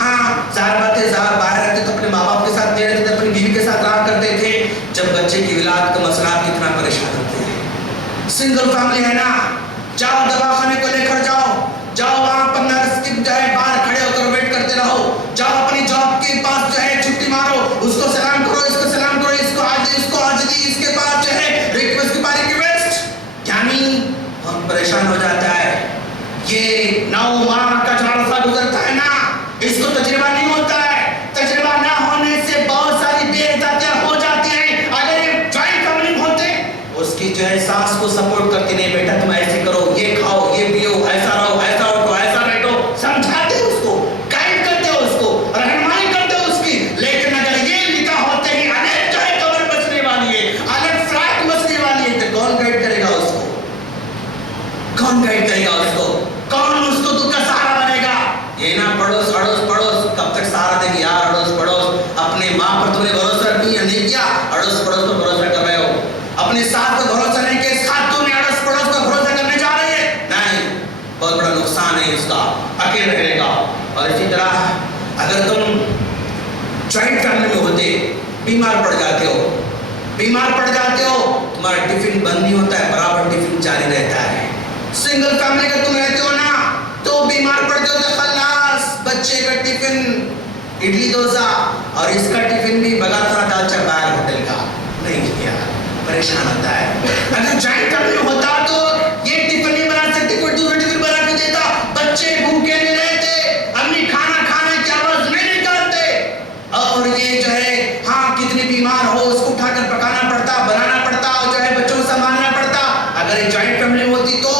ہاں، ظاہر بات ہے، باہر رہتے تو اپنے ماں باپ کے ساتھ نہیں رہتے تھے، اپنی بیوی کے ساتھ رہا کرتے تھے. جب بچے کی ولادت کا مسئلہ کتنا پریشان ہوتے ہیں. سنگل فیملی ہے نا، جاؤ دواخانے کو لے کر جاؤ، جاؤ وہاں پر نرس کی جو ہے باہر کھڑے ہو کر ویٹ کرتے رہو، جاؤ اپنی جاب کے پاس جو ہے چھٹی مارو، اس کو سلام کرو، اس کو سلام کرو، اس کو آج دی، اس کے پاس جو ہے ریکویسٹ کی پاری کی ویسٹ. یعنی بہت پریشان ہو جاتا ہے. یہ 9 ماہ کا جو عرصہ گزرتا ہے نا، اس کو تجربہ نہیں ہوتا ہے. تجربہ نہ ہونے سے بہت ساری بے عزتیاں ہو جاتی ہیں. اگر یہ جوائنٹ فیملی میں ہوتے، اس کی جو ہے ساس کو سپورٹ کرتے، نہیں بیٹا تم ایسے کرو، یہ کھاؤ، یہ پیو، ایسا رہو، ایسا اٹھو، ایسا بیٹھو، سمجھاتے اس کو، گائیڈ کرتے ہو، اس کو رہنمائی کرتے ہو اس کی. لیکن اگر یہ نکاح ہوتے ہی الگ جو ہے قبر بچنے والی ہے، الگ فلیٹ بچنے والی ہے، تو کون گائیڈ کرے گا اس کو؟ کون گائیڈ کرے گا اس کو؟ کون اس کو دکھ کا سہارا بنے گا؟ یہ نہ پڑوس اڑوس پڑوس کب تک سہارا دے گی یار. اڑوس پڑوس اپنے ماں پر تم نے بھروسہ کیا نہیں کیا، اڑوس پڑوس پر بھروسہ کر رہے ہو. اپنے ساتھ پر بھروسہ نہیں کیا، اس خاتون نے اڑوس پڑوس پر بھروسہ کرنے جا رہے ہیں. نہیں، بہت بڑا نقصان ہے اس کا اکیلے رہنے کا. اور اسی طرح اگر تم جوائنٹ فیملی میں ہوتے، بیمار پڑ جاتے ہو، تمہارا ٹفن بند نہیں ہوتا ہے، برابر ٹفن جاری رہتا ہے. سنگل فیملی کا تم رہتے ہو نا، تو بیمار پڑتے ہو تو خلاص، بچے کا ٹفن اڈلی ڈوسا اور اس کا ٹفن بھی بغیر تھوڑا دالچا باہر ہوٹل کا نہیں کیا، پریشان ہوتا ہے. اگر جوائنٹ فیملی ہوتا تو یہ ٹفن نہیں بنا سکتے، کوئی دوسرا ٹفن بنا کے دیتا، بچے بھوکے نہیں رہتے، امی کھانا کھانے کی آواز نہیں نکالتے. اور یہ جو ہے ہاں کتنی بیمار ہو اس کو اٹھا کر پکانا پڑتا، بنانا پڑتا، اور جو ہے بچوں کو سنبھالنا پڑتا. اگر ایک جوائنٹ فیملی ہوتی تو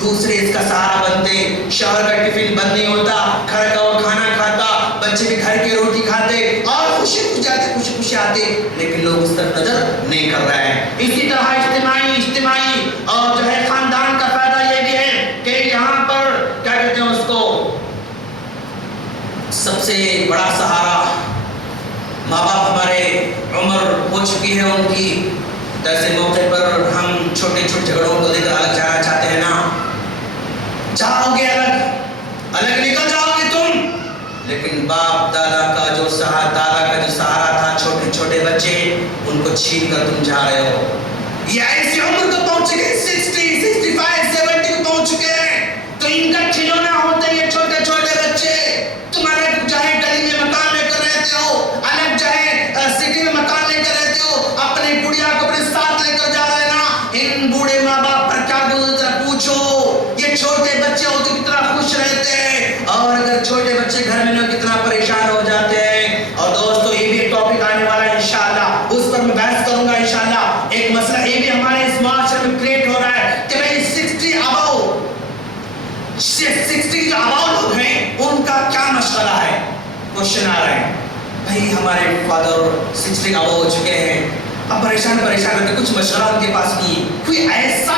دوسرے اس کا سہارا بنتے، شوہر کا ٹفن بند نہیں ہوتا، گھر کا وہ کھانا کھاتا، بچے بھی گھر کی روٹی کھاتے اور خوشی خوشی خصوصیات ہے، لیکن لوگ اس طرف نظر نہیں کر رہے ہیں۔ اسی طرح اجتماعی اور جو ہے خاندان کا فائدہ یہ بھی ہے کہ یہاں پر کیا کہتے ہیں اس کو، سب سے بڑا سہارا ماں باپ ہمارے عمر ہو چکی ہے ان کی، ایسے موقع پر ہم چھوٹے چھوٹے جھگڑوں کو لے کر الگ جانا چاہتے ہیں نا، جاؤ گے الگ نکل جاؤ گے تم، لیکن باپ دادا کا جو سہارا تھا، چھوٹے چھوٹے بچے ان کو چھین کر تم جا رہے ہو۔ یہ ایسی عمر کو پہنچ گئے 60 65 70 کو پہنچ چکے ہیں، تو ان کا کھلونا ہوتے یہ چھوٹے چھوٹے بچے، تم الگ چاہے گلی میں مکان لے کر رہتے ہو، الگ چاہے سٹی میں مکان لے کر رہتے ہو، اپنے گڑیا کو اپنے ساتھ لے کر جا رہے نا، ان بوڑھے ماں باپ پر کیا گزرتا پوچھو، یہ چھوٹے بچے ہوتے کتنا خوش رہتے ہیں، اور اگر چھوٹے بچے گھر میں کتنا پریشان ہو جاتے ہیں۔ اور دوستو یہ بھی ایک ٹاپک آنے والا ہے انشاءاللہ، اس پر میں بحث کروں گا انشاءاللہ۔ ایک مسئلہ یہ بھی ہمارے اس معاشرے میں کریٹ ہو رہا ہے کہ بھئی 60 جو اباؤ لوگ ہیں ان کا کیا مشغلہ ہے، کوشچن آ رہے ہیں، بھئی ہمارے فادر 60 اباؤ ہو چکے ہیں، اب پریشان ہوتے، کچھ مشغلہ ان کے پاس نہیں ہے، کوئی ایسا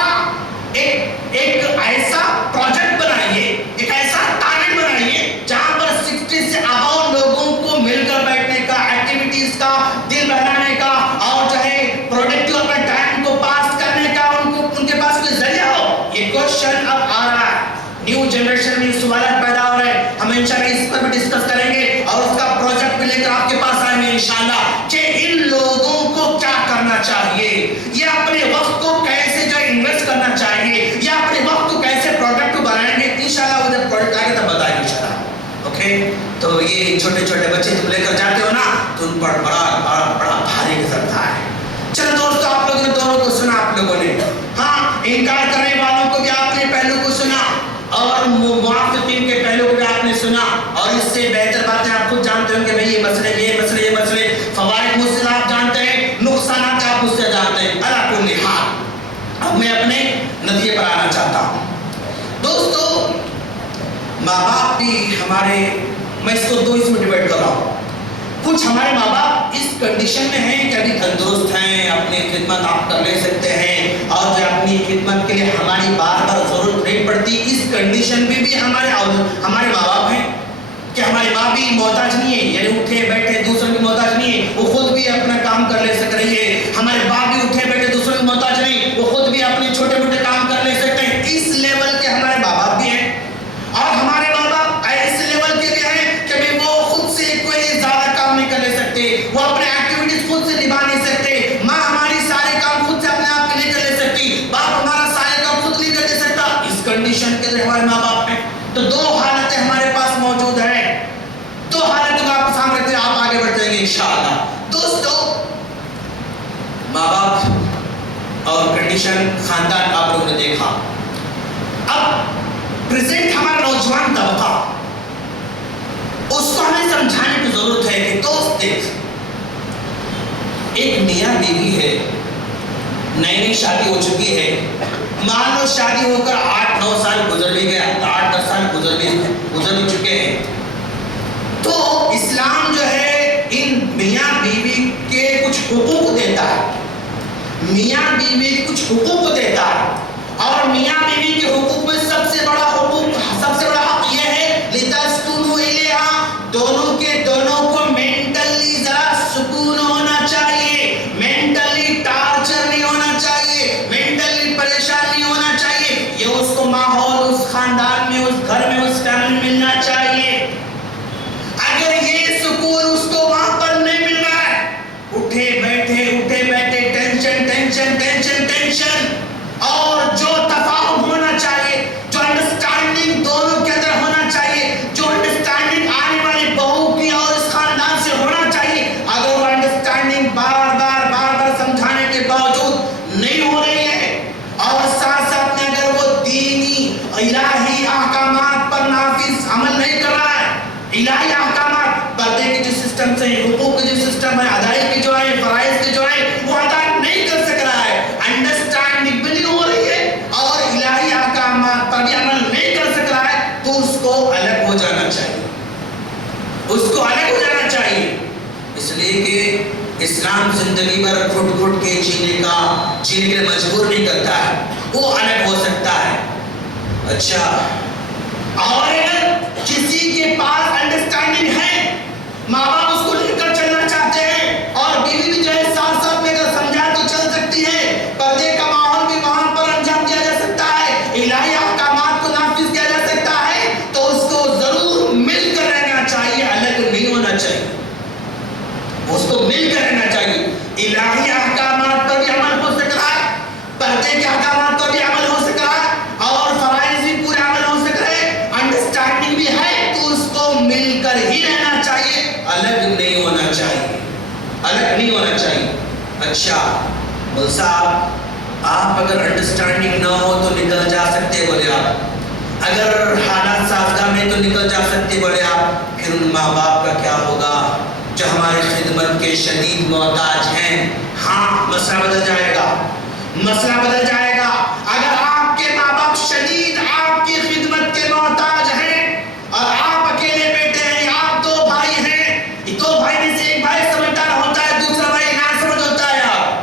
ایک ایسا پروجیکٹ بنائیے، ایک ایسا ٹارگٹ بنائیے جہاں پر 60 سے اباؤ لوگوں کو مل کر بیٹھنے کا، ایکٹیویٹیز کا، دل بہلانے کا، اور چاہے پروڈکٹیو اپنے ٹائم کو پاس کرنے کا ان کے پاس کوئی ذریعہ ہو۔ یہ کوشچن اب آ رہا ہے، نیو جنریشن میں سوالات پیدا ہو رہے ہیں، ہم انشاءاللہ اس پر بھی ڈسکس کریں گے اور اس کا پروجیکٹ بھی لے کر آپ کے پاس آئیں گے انشاءاللہ کہ ان لوگوں کو کیا کرنا چاہیے، یہ اپنے وقت کو کیسے جو انویسٹ کرنا چاہیے، یا اپنے وقت کو کیسے پروڈکٹ بنائیں گے، انشاءاللہ وہ جب پروڈکٹ آئے گا تب بتائیں گے انشاءاللہ۔ اوکے، تو یہ چھوٹے چھوٹے بچے تم لے کر جاتے ہو نا، تو ان پر بڑا بھاری گزرتا ہے۔ چلو دوستو، آپ لوگوں نے دونوں کو سنا، آپ لوگوں نے ہاں انکار کرنے والوں کو بھی آپ نے پہلو کو سنا اور موافقین کے پہلو کو بھی آپ نے سنا، اور اس سے بہتر باتیں آپ خود جانتے ہوں کہ بھئی یہ مسئلے فوائد مجھ سے آپ جانتے ہیں، نقصانات آپ مجھ سے جانتے ہیں۔ علی کل حال اب میں اپنے نتیجے پر آنا چاہتا ہوں۔ دوستو، ماں باپ بھی ہمارے، میں اس کو دو اس میں ڈیوائڈ کر رہا ہوں، کچھ ہمارے ماں باپ اس کنڈیشن میں ہیں کہ ابھی تندرست ہیں، اپنی خدمت آپ کر لے سکتے ہیں، اور جو اپنی خدمت کے لیے ہماری بار بار ضرورت نہیں پڑتی، اس کنڈیشن میں بھی ہمارے ماں باپ ہیں کہ ہماری ماں بھی محتاج نہیں ہے، یعنی اٹھے بیٹھے دوسروں کی محتاج نہیں ہے، وہ خود بھی اپنا کام کر لے سک رہی ہے، ہمارے باپ بھی اٹھے بیٹھے دوسروں کی محتاج نہیں، وہ خود بھی اپنے چھوٹے موٹے کام کر لے سکتے ہیں۔ اس لیول کے ہمارے ماں باپ بھی ہیں، اور ہمارے ماں باپ ایسے لیول کے بھی ہیں کہ وہ خود سے کوئی زیادہ کام نہیں کر لے سکتے، وہ اپنے ایکٹیویٹیز خود سے نبھا نہیں سکتے، ماں ہماری سارے کام خود سے اپنے آپ کے لیے کر لے سکتی، باپ ہمارا سارے کام خود نہیں کر لے سکتا، اس کنڈیشن کے لیے ہمارے ماں باپ ہیں۔ تو دو حالتیں ہمارے پاس موجود ہیں، دو حالتوں کا آپ سامنے رکھتے ہیں، آپ آگے بڑھ جائیں گے انشاءاللہ۔ دوستو، ماں باپ اور کنڈیشن خاندان آپ لوگوں نے دیکھا، اب پریزنٹ ہمارا نوجوان طبقہ، اس کو ہمیں سمجھانے کی ضرورت ہے کہ دوست دیکھ، ایک میاں بیوی ہے، نئی شادی ہو چکی ہے، مان لو شادی ہو کر 8-9 سال گزر بھی گیا، 8-10 سال گزر بھی چکے ہیں، تو اسلام جو ہے ان میاں بیوی کے کچھ حقوق دیتا ہے، میاں بیوی کچھ حقوق دیتا ہے، اور میاں بیوی کے حقوق میں سب سے بڑا حق یہ ہے لِتَسْكُنُوا إِلَيْهَا، دونوں کے دونوں کو مینٹلی ذرا سکون ہونا چاہیے، مینٹلی ٹارچر نہیں ہونا چاہیے، مینٹلی پریشان نہیں ہونا چاہیے، یہ اس کو ماحول اس خاندان میں، اس گھر میں، اس فیملی میں ملنا چاہیے۔ اگر یہ سکون اس کو وہاں پر نہیں مل رہا ہے، اٹھے بیٹھے ٹینشن، اور جو تفاہم ہونا چاہیے، جو انڈرسٹینڈنگ اسلام زندگی بھر گھٹ گھٹ کے جینے کے لیے مجبور نہیں کرتا ہے، وہ الگ ہو سکتا ہے۔ اچھا، اور اگر کسی کے پاس انڈرسٹینڈنگ ہے، ماں باپ اس کو لے کر چلنا چاہتے ہیں اور بیوی بھی جو ہے ساتھ ساتھ میں اگر سمجھا تو چل سکتی ہے، پردے کا ماحول بھی وہاں پر انجام دیا جا سکتا ہے، الہی احکامات کو نافذ کیا جا سکتا ہے، تو اس کو ضرور مل کر رہنا چاہیے، الگ نہیں ہونا چاہیے، اس کو مل کر رہنا چاہیے۔ الہی احکامات پر بھی عمل ہو سک رہا ہے، پردے کے احکامات پر بھی عمل ہو سک رہا ہے، اور فرائض بھی پورے عمل ہو سک رہے ہیں، انڈرسٹینڈنگ بھی ہے، تو اس کو مل کر ہی رہنا چاہیے، الگ نہیں ہونا چاہیے، الگ نہیں ہونا چاہیے۔ اچھا مول صاحب، آپ اگر انڈرسٹینڈنگ نہ ہو تو نکل جا سکتے بولے آپ، اگر حالات سازگار نہیں تو نکل جا سکتے بولے آپ، پھر ان ماں باپ کا کیا ہوگا جو ہماری خدمت کے شدید محتاج ہیں؟ ہاں، مسئلہ بدل جائے گا، مسئلہ بدل جائے گا۔ اگر آپ کے ماں باپ شدید آپ کی خدمت کے محتاج ہیں اور آپ اکیلے بیٹے ہیں، آپ دو بھائی ہیں، دو بھائی میں سے ایک بھائی سمجھدار ہوتا ہے، دوسرا بھائی نہ سمجھ ہوتا ہے،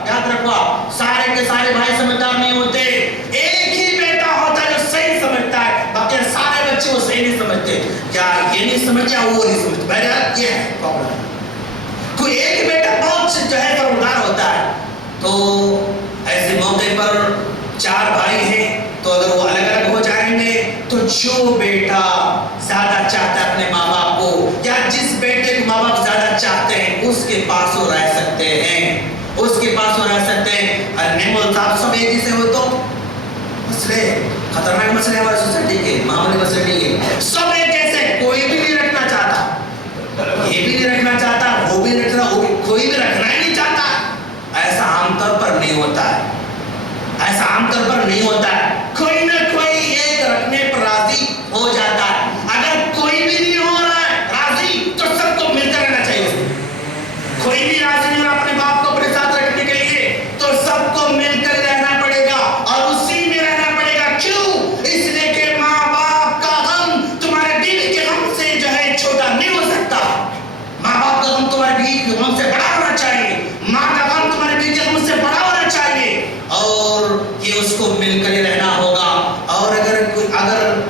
یاد رکھو آپ، سارے کے سارے بھائی سمجھدار نہیں ہوتے، ایک ہی بیٹا ہوتا ہے جو صحیح سمجھتا ہے، باقی سارے بچے وہ صحیح نہیں سمجھتے، کیا یہ نہیں سمجھتے وہ نہیں سمجھتے، بہرحال یہ ہے پرابلم۔ کوئی ایک بیٹا بہت جو ہے فرمودار ہوتا ہے، تو ایسے موقع پر چار بھائی ہیں تو اگر وہ الگ الگ ہو جائیں گے تو جو بیٹا زیادہ چاہتا ہے اپنے ماں باپ کو، یا جس بیٹے کو ماں باپ زیادہ چاہتے ہیں، اس کے پاس وہ رہ سکتے ہیں، اس کے پاس وہ رہ سکتے ہیں۔ نعمت صاحب سب ایک جیسے ہو تو مسئلے خطرناک مسئلے ہماری سوسائٹی کے، معمولی مسئلے نہیں ہے، سب ایک جیسے، کوئی بھی نہیں رکھنا چاہتا، یہ بھی نہیں رکھنا چاہتا، وہ بھی نہیں رکھنا، کوئی بھی رکھنا ہی نہیں چاہتا، ایسا عام طور پر نہیں ہوتا ہے، ایسا عام طور پر نہیں ہوتا ہے، کوئی نہ کوئی ایک رکھنے پر راضی ہو جاتا ہے۔ اگر کوئی بھی نہیں ہو رہا ہے راضی تو سب کو مل کر رہنا چاہیے، کوئی بھی راضی نہیں ہو رہا اپنے باپ کو اپنے ساتھ رکھنے کے لیے تو سب کو مل کر رہنا پڑے گا، اور اسی میں رہنا پڑے گا۔ کیوں؟ اس لیے کہ ماں باپ کا غم تمہارے بیوی کے غم سے جو ہے چھوٹا نہیں ہو سکتا، ماں باپ کا غم تمہارے بیوی کے غم سے بڑا ہونا چاہیے، ماں کا غم تمہارے بیوی کے غم سے بڑا ہونا چاہیے، اور یہ اس کو مل کر رہنا ہوگا۔ اور اگر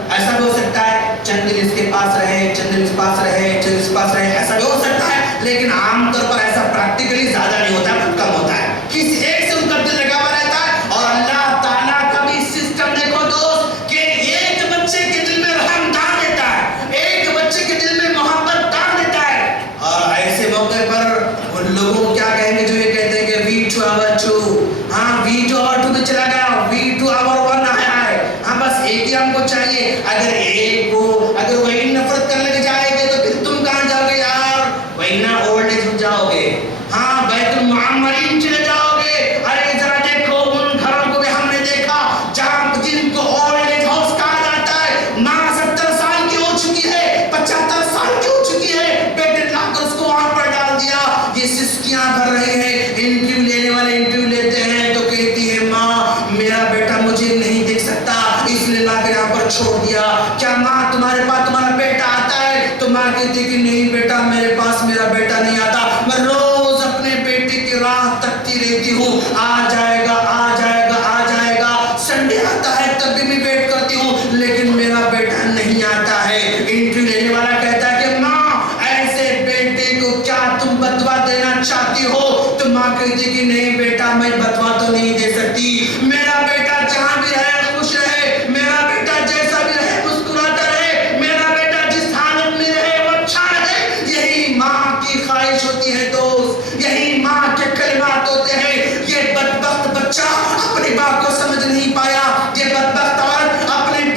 ایسا بھی ہو سکتا ہے چند دن اس کے پاس رہے، چند دن اس پاس رہے، چند اس پاس رہے، ایسا بھی ہو سکتا ہے، لیکن عام طور پر ایسا پریکٹیکلی زیادہ نہیں ہوتا ہے، بہت کم ہوتا ہے، کسی ایک سے ان کا دل لگا ہوا رہتا ہے۔ اور اللہ تعالیٰ کا بھی سسٹم دیکھو دوست، کہ ایک بچے کے دل میں رحم ڈال دیتا ہے، ایک بچے کے دل میں محبت ڈال دیتا ہے، اور ایسے موقع پر ان لوگوں کو کیا کہیں گے جو یہ کہتے ہیں کہ وی ٹو آور ٹو، ہاں وی ٹو آور ٹو تو چلا گیا، وی ٹو آور ون آیا ہے، ہاں بس ایک ہی ہم کو چاہیے۔ اگر ایک کو اگر وہی نفرت کرنے لگ جائے گے تو پھر تم کہاں جاؤ گے یار؟ وہی نہ اولڈ ایج ہو جاؤ گے، ہاں بیت المعمرین چلے جاؤ گے۔ ارے ذرا دیکھو ان گھروں کو بھی ہم نے دیکھا جہاں جن کو اولڈ ایج ہاؤس کہا جاتا ہے، ماں 70 سال کی ہو چکی ہے، 75 سال کی ہو چکی ہے، بیٹے لا کر اس کو وہاں پر ڈال دیا، یہ سسکیاں بھر رہے ہیں، انٹرویو لینے والے انٹرویو لیتے ہیں تو کہتی ہے ماں میرا بیٹا مجھے نہیں دیکھ سکتا اس لیے لا کر یہاں پر چھوڑ دیا، کیا ماں تمہارے پاس تمہارا بیٹا آتا ہے؟ تو ماں کہتی کہ نہیں بیٹا میرے پاس میرا بیٹا نہیں آتا، میں روز اپنے بیٹے کی راہ تکتی رہتی ہوں، آ جائے گا آ جائے گا آ جائے گا، سنڈے آتا ہے تب بھی میں ویٹ کرتی ہوں لیکن میرا بیٹا نہیں آتا ہے۔ انٹرویو لینے والا کہتا ہے کہ ماں ایسے بیٹے کو کیا تم بدوا دینا چاہتی ہو؟ تو ماں کہتی کہ نہیں بیٹا میں بدوا تو نہیں دے سکتی، میرا بیٹا جہاں بھی رہے خوش رہے، میرا بیٹا جیسا بھی رہے مسکراتا رہے، میرا بیٹا جس حالت میں رہے وہ اچھا رہے، یہی ماں کی خواہش ہوتی ہے دوست، یہی ماں کے کلمات ہوتے ہیں۔ یہ بدبخت بچہ اپنی باپ کو سمجھ نہیں پایا، یہ بدبخت عورت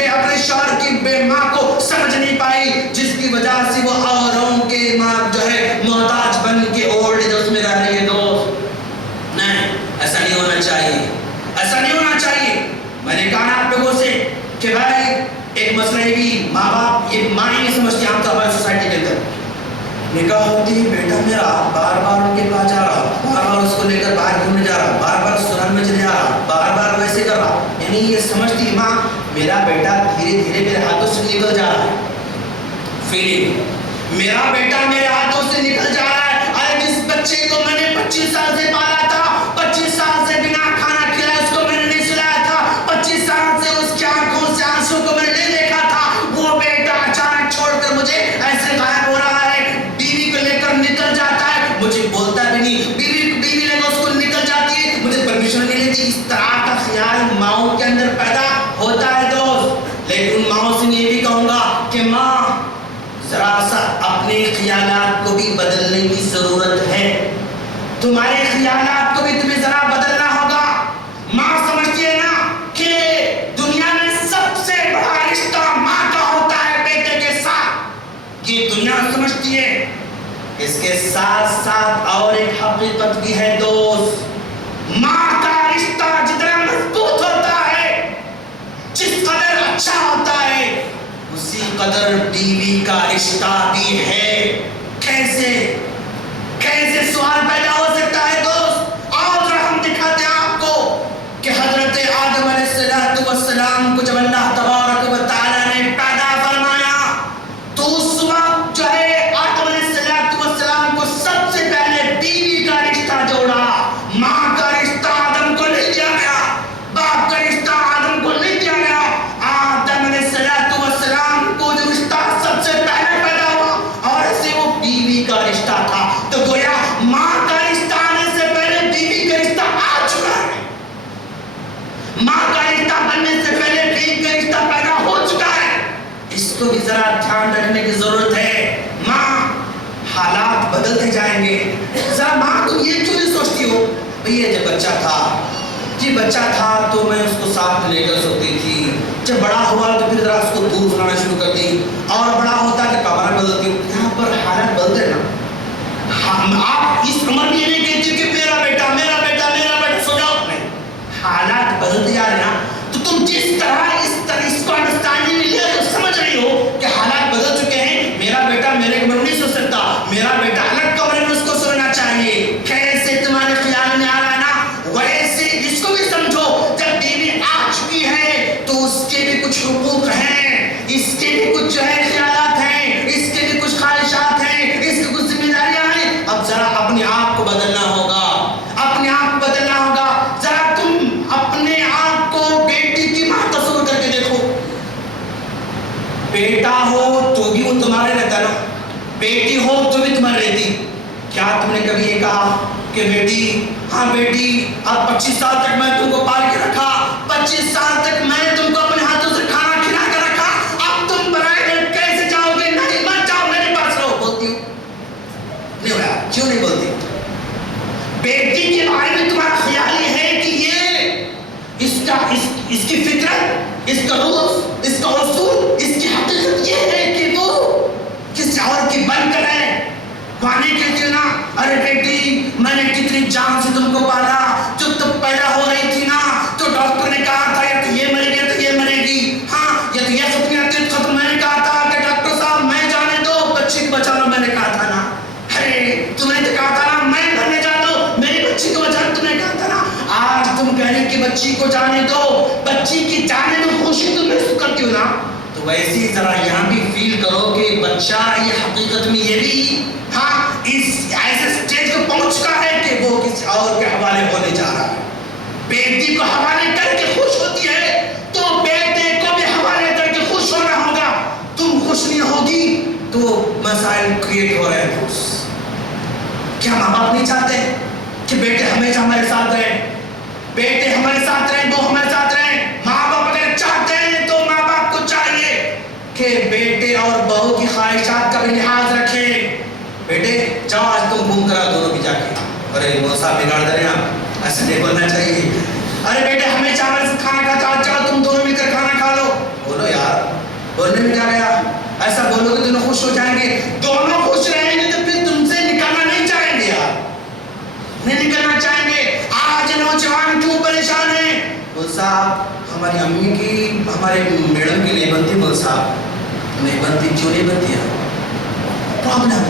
اپنے شوہر کی بے ماں کو سمجھ نہیں پائی، جس کی وجہ سے وہ اوروں کے ماں جو ہے محتاج بن کے اولڈ ایج میں رہ رہی ہے دوست۔ نہیں، ایسا نہیں ہونا چاہیے، ایسا نہیں ہونا چاہیے۔ میں نے کہا آپ لوگوں سے کہ بھائی ایک مسئلہ ہے کہ ماں باپ یہ ماں ہی نہیں سمجھتے عام طور پر سوسائٹی کے اندر، نکاح ہوتی ہے بیٹا میرا بار بار ان کے پاس جا رہا، بار بار اس کو لے کر باہر گھومنے جا رہا، بار بار سنن میں چلے جا رہا، بار بار ویسے کر رہا، یعنی یہ سمجھتی ماں میرا بیٹا دھیرے دھیرے میرے ہاتھوں سے نکل جا رہا ہے، فیلنگ میرا بیٹا میرے ہاتھوں سے نکل جا رہا ہے۔ ارے جس بچے کو میں نے 25 سال سے پالا تھا، 25 سال سے بنا کھانا کھلایا اس کو میں نے نہیں سلایا تھا، 25 سال سے اس کی آنکھوں سے آنسو کو میں نے نہیں دیکھا تھا، وہ بیٹا اچانک چھوڑ کر مجھے ایسے غائب ہو رہا ہے، بیوی کو لے کر نکل جاتا ہے، مجھے بولتا بھی نہیں، بیوی لے کر اس کو نکل جاتی ہے، مجھے پرمیشن نہیں لیتی۔ اس طرح کا خیال ماؤں کے اندر پیدا ہوتا ہے دوست۔ لیکن ان ماؤں سے میں یہ بھی کہوں گا کہ ماں ذرا سا اپنے خیالات کو بھی بدلنے کی ضرورت ہے، تمہارے خیالات کو بھی تمہیں ذرا بدلنا ہوگا۔ ماں سمجھتی ہے نا کہ دنیا میں سب سے بڑا رشتہ ماں کا ہوتا ہے بیٹے کے ساتھ، یہ دنیا سمجھتی ہے۔ اس کے ساتھ ساتھ اور ایک حقیقت بھی ہے دوست، ماں کا رشتہ جتنا مضبوط ہوتا ہے، جس قدر اچھا ہوتا ہے، اسی قدر بیوی کا رشتہ بھی ہے۔ کیسے سوال پیدا ہو سکتا ہے دوست؟ آؤ ذرا ہم دکھاتے ہیں آپ کو کہ حضرت آدم علیہ السلام کو جب اللہ تبارک و تعالیٰ نے پیدا فرمایا تو اس وقت جو ہے آدم علیہ السلام کو سب سے پہلے بیوی کا رشتہ جوڑا، ماں کا رشتہ آدم کو نہیں دیا گیا، باپ کا رشتہ آدم کو نہیں دیا گیا۔ آدم علیہ السلام کو جو رشتہ سب سے پہلے پیدا ہوا اور اسے وہ بیوی کا رشتہ تھا، تو گویا ماں کا رشتہ آنے سے پہلے بیوی کا رشتہ آ چکا ہے، ماں کا رشتہ بننے سے پہلے بیوی کا رشتہ پیدا ہو چکا ہے۔ اس کو بھی ذرا دھیان رکھنے کی ضرورت ہے۔ ماں حالات بدلتے جائیں گے، ذرا ماں تم یہ کیوں نہیں سوچتی ہو بھئی جب بچہ تھا تو میں اس کو ساتھ لے کر سوتی تھی، جب بڑا ہوا تو پھر ذرا اس کو دور سلانا شروع کر دی، اور بڑا ہوتا ہے کہ کمرہ بدلتی ہوں۔ یہاں پر حالات بدلتے نا، آپ اس عمر میں یہ نہیں کہتی کہ میرا بیٹا سو جاؤ، نہیں، حالات بدلتے جا رہے نا، تو تم جس طرح اس کو انڈرسٹینڈنگ نہیں لے رہے، سمجھ رہی ہو کہ حالات بدل چکے ہیں، میرا بیٹا میرے کمرے میں نہیں سو سکتا، میرا بیٹا الگ کمرے میں اس کو سونا چاہیے۔ کیسے تمہارے خیال میں آ رہا ہے نا، ویسے اس کو بھی سمجھو، جب بیوی آ چکی ہے تو اس کے بھی کچھ حقوق ہیں، اس کے بھی کچھ جو ہے خیالات ہیں، اس کے بھی کچھ خواہشات ہیں، اس کی کچھ ذمہ داریاں ہیں۔ اب ذرا اپنے آپ کو بدلنا ہوگا، ذرا تم اپنے آپ کو بیٹی کی ماں تصور کر کے دیکھو، بیٹا ہو تو بھی وہ تمہارے رہتا نا، بیٹی ہو تو بھی تمہارے رہتی۔ کیا تم نے کبھی یہ کہا کہ بیٹی، ہاں بیٹی، اب 25 سال تک میں تم کو پال کے رکھا، 25 سال تک میں نے تم کو اپنے ہاتھوں سے کھانا کھلا کر رکھا، اب تم برائے گھر کیسے جاؤ گے؟ نہیں، مت جاؤ، میرے پاس رہو، بولتی ہوں؟ نہیں ہویا، کیوں نہیں بولتی؟ بیٹی کے بارے میں تمہارا خیال یہ ہے کہ یہ اس کی فطرت، اس کا روح، اس کا اصول، اس کی حقیقت یہ ہے کہ وہ کسی اور کی بن کر ہے۔ وہاں نہیں کہتی نا، ارے بیٹی میں نے کتنی جان سے تم کو پالا، جب تم پیدا ہو رہی تھی نا تو ڈاکٹر نے کہا تھا یا تو یہ مرے گی یا تو یہ مرے گی، ہاں یا تو یہ ختم، میں نے کہا تھا کہ ڈاکٹر صاحب میں جانے دو، بچی کو بچا لو، میں نے کہا تھا نا، ارے تم نے تو کہا تھا نا میں بھرنے جا دو، میری بچی کو بچا لو، تم نے کہا تھا نا۔ آج تم کہہ رہے کہ بچی کو جانے دو، بچی کی جانے میں خوشی تم محسوس کرتی ہو نا، تو ویسے ہی ذرا یہاں بھی فیل کرو کہ بچہ یہ حقیقت میں یہ بھی اس ایسے سٹیج کو پہنچ چکا ہے کہ وہ کسی اور کے حوالے ہونے جا رہا ہے۔ بیٹی کو حوالے کر کے خوش ہوتی ہے تو بیٹے کو بھی حوالے کر کے خوش ہونا ہوگا۔ تم خوش نہیں ہوگی تو مسائل کریٹ ہو رہے ہیں۔ کیا ماں باپ نہیں چاہتے کہ بیٹے ہمیشہ ہمارے ساتھ رہیں، بیٹے ہمارے ساتھ رہیں، وہ ہمارے ساتھ رہیں؟ ماں باپ اگر چاہتے ہیں تو ماں باپ کو چاہیے کہ بیٹے اور بہو کی خواہشات کا بھی لحاظ رکھیں۔ بیٹے جاؤ آج تم گھوم کر دونوں کی جا کے، ارے وہ صاحب بگاڑ دے رہے ہیں، ایسے نہیں بولنا چاہیے۔ ارے بیٹے ہمیشہ ہمارے ساتھ کھانا کھاتے، آج جاؤ تم دونوں مل کر کھانا کھا لو۔ بولو یار، بولنے میں کیا گیا؟ ایسا بولو کہ دونوں خوش ہو جائیں گے، دونوں خوش رہیں گے تو پھر تم سے نکلنا نہیں چاہیں گے یار، نہیں نکلنا چاہیں گے۔ آج نوجوان کیوں پریشان ہیں؟ بول صاحب ہماری امی کی، ہمارے میڈم کی نہیں بنتی، بول صاحب نہیں بنتی، کیوں نہیں بنتی ہے؟ پرابلم۔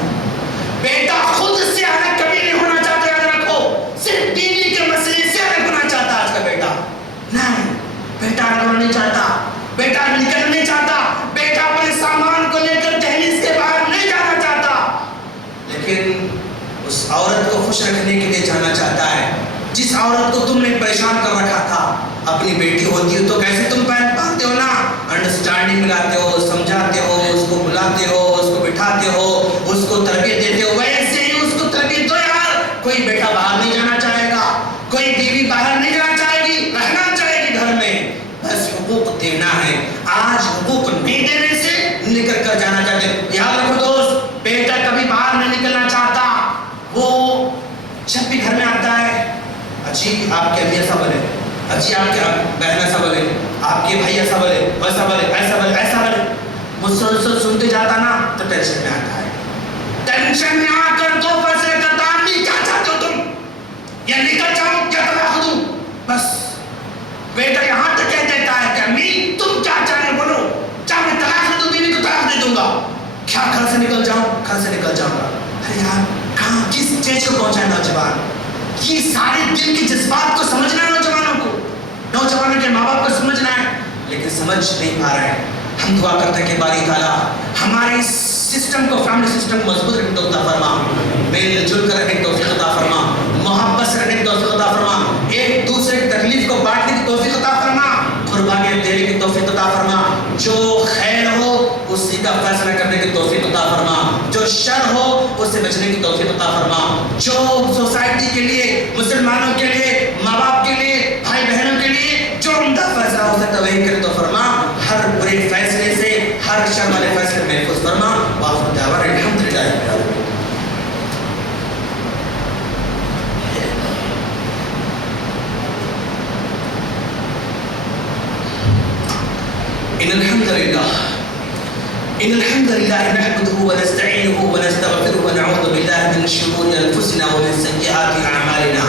بیٹا خود سے الگ کبھی نہیں ہونا چاہتا، یاد رکھو، صرف بیوی کے مسئلے سے الگ ہونا چاہتا آج کا بیٹا نہیں، بیٹا الگ ہونا نہیں چاہتا، بیٹا نکلنا نہیں چاہتا، بیٹا اپنے سامان کو لے کر دہلیز کے باہر نہیں جانا چاہتا، لیکن اس عورت کو کے لیے جانا چاہتا ہے. جس عورت کو تم نے پریشان کر رکھا تھا اپنی بیٹی ہوتی ہے تو کیسے تم پہنتے ہو نا, انڈرسٹینڈنگ ملاتے ہو, سمجھاتے ہو, اس کو بلاتے ہو, اس کو بٹھاتے ہو, اس کو تربیت دیتے ہو, ویسے ہی اس کو تربیت دو یار. کوئی بیٹا باہر نہیں جانا چاہے گا, کوئی بیوی باہر نہیں جانا چاہے گی, رہنا چاہے گی گھر میں, بس حقوق دینا ہے. آج حقوق نہیں دینے سے نکل کر جانا چاہتے. یاد رکھو دوست, بیٹا کبھی باہر نہیں نکلنا چاہتا, وہ جب بھی گھر میں آتا ہے اچھی آپ کے امی ایسا بولے, اچھی آپ کے بہن ایسا بولے, آپ کے بھائی ایسا بولے, ویسا بولے, ایسا بولے, ایسا بولے, مسلسل سنتے جاتا نا تو ٹینشن میں آتا ہے. ٹینشن میں آ کر تو فیصلے کرتا, امی کیا چاہتے ہو تم, یا نکل جاؤں کیا طلاق دوں. بس بیٹا یہاں تک کہہ دیتا ہے کہ امی تم کیا چاہتے بولو, چاہے میں طلاق دے دوں بیوی کو طلاق دے دوں گا, کیا گھر سے نکل جاؤں, گھر سے نکل جاؤں گا. ارے یار کہاں کس اسٹیج کو پہنچا ہے نوجوان, یہ سارے دل کے جذبات کو سمجھنا ہے نوجوانوں کو, نوجوانوں کے ماں باپ کو سمجھنا ہے, لیکن سمجھ نہیں پا رہے ہیں. ہم دعا کرتے ہیں کہ باری تعالیٰ ہمارے سسٹم کو, فیملی سسٹم کو مضبوط رکھنے کی توفیق فرما, مل جل کر رکھنے کی توفیق عطا فرما, محبت سے رکھنے کی توفیق عطا فرما, ایک دوسرے کی تکلیف کو بانٹنے کی توفیق عطا فرما, قربانیاں دینے کی توفیق عطا فرما, جو خیر ہو اسی کا فیصلہ کرنے کی توفیق عطا فرما, جو شر ہو اس سے بچنے کی توفیق عطا فرما, جو سوسائٹی کے لیے, مسلمانوں کے لیے, ماں باپ کے لیے, بھائی بہنوں کے لیے جو عمدہ فیصلہ ہو سکتا ہے وہی کرے تو فرما, ہر برے فیصلے سے, ہر شر والے فیصلے محفوظ فرما. وآخر دعوانا الحمدللہ رب العالمین. إن الحمد لله نحمده ونستعينه ونستغفره ونعوذ بالله من شرور أنفسنا ومن سيئات أعمالنا.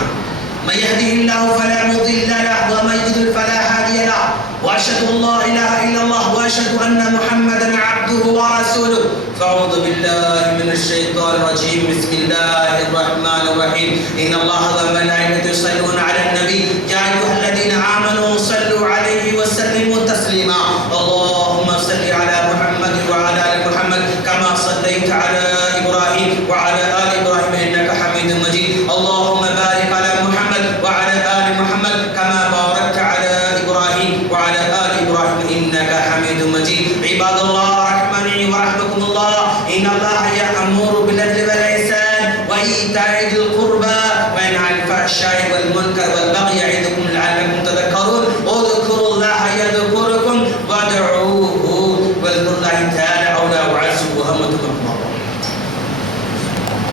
من يهده الله فلا مضل له ومن يضلل فلا هادي له, وأشهد أن لا إله إلا الله وأشهد أن محمدا عبده ورسوله. فأعوذ بالله من الشيطان الرجيم. بسم الله الرحمن الرحيم. إن الله وملائكته يصلون على النبي يا أيها الذين آمنوا صلوا عليه وسلموا تسليما. اللهم صل على محمد وعلى آل محمد كما صليت على إبراهيم وعلى آل إبراهيم إنك حميد مجيد. اللهم بارك على محمد وعلى آل محمد كما باركت على إبراهيم وعلى آل إبراهيم إنك حميد مجيد. عباد الله رحمني ورحمكم الله, إن الله يأمر بالعدل والإحسان وإيتاء ذي القربى وينهى عن الفحشاء والمنكر والبغي يعظكم لعلكم تذكرون.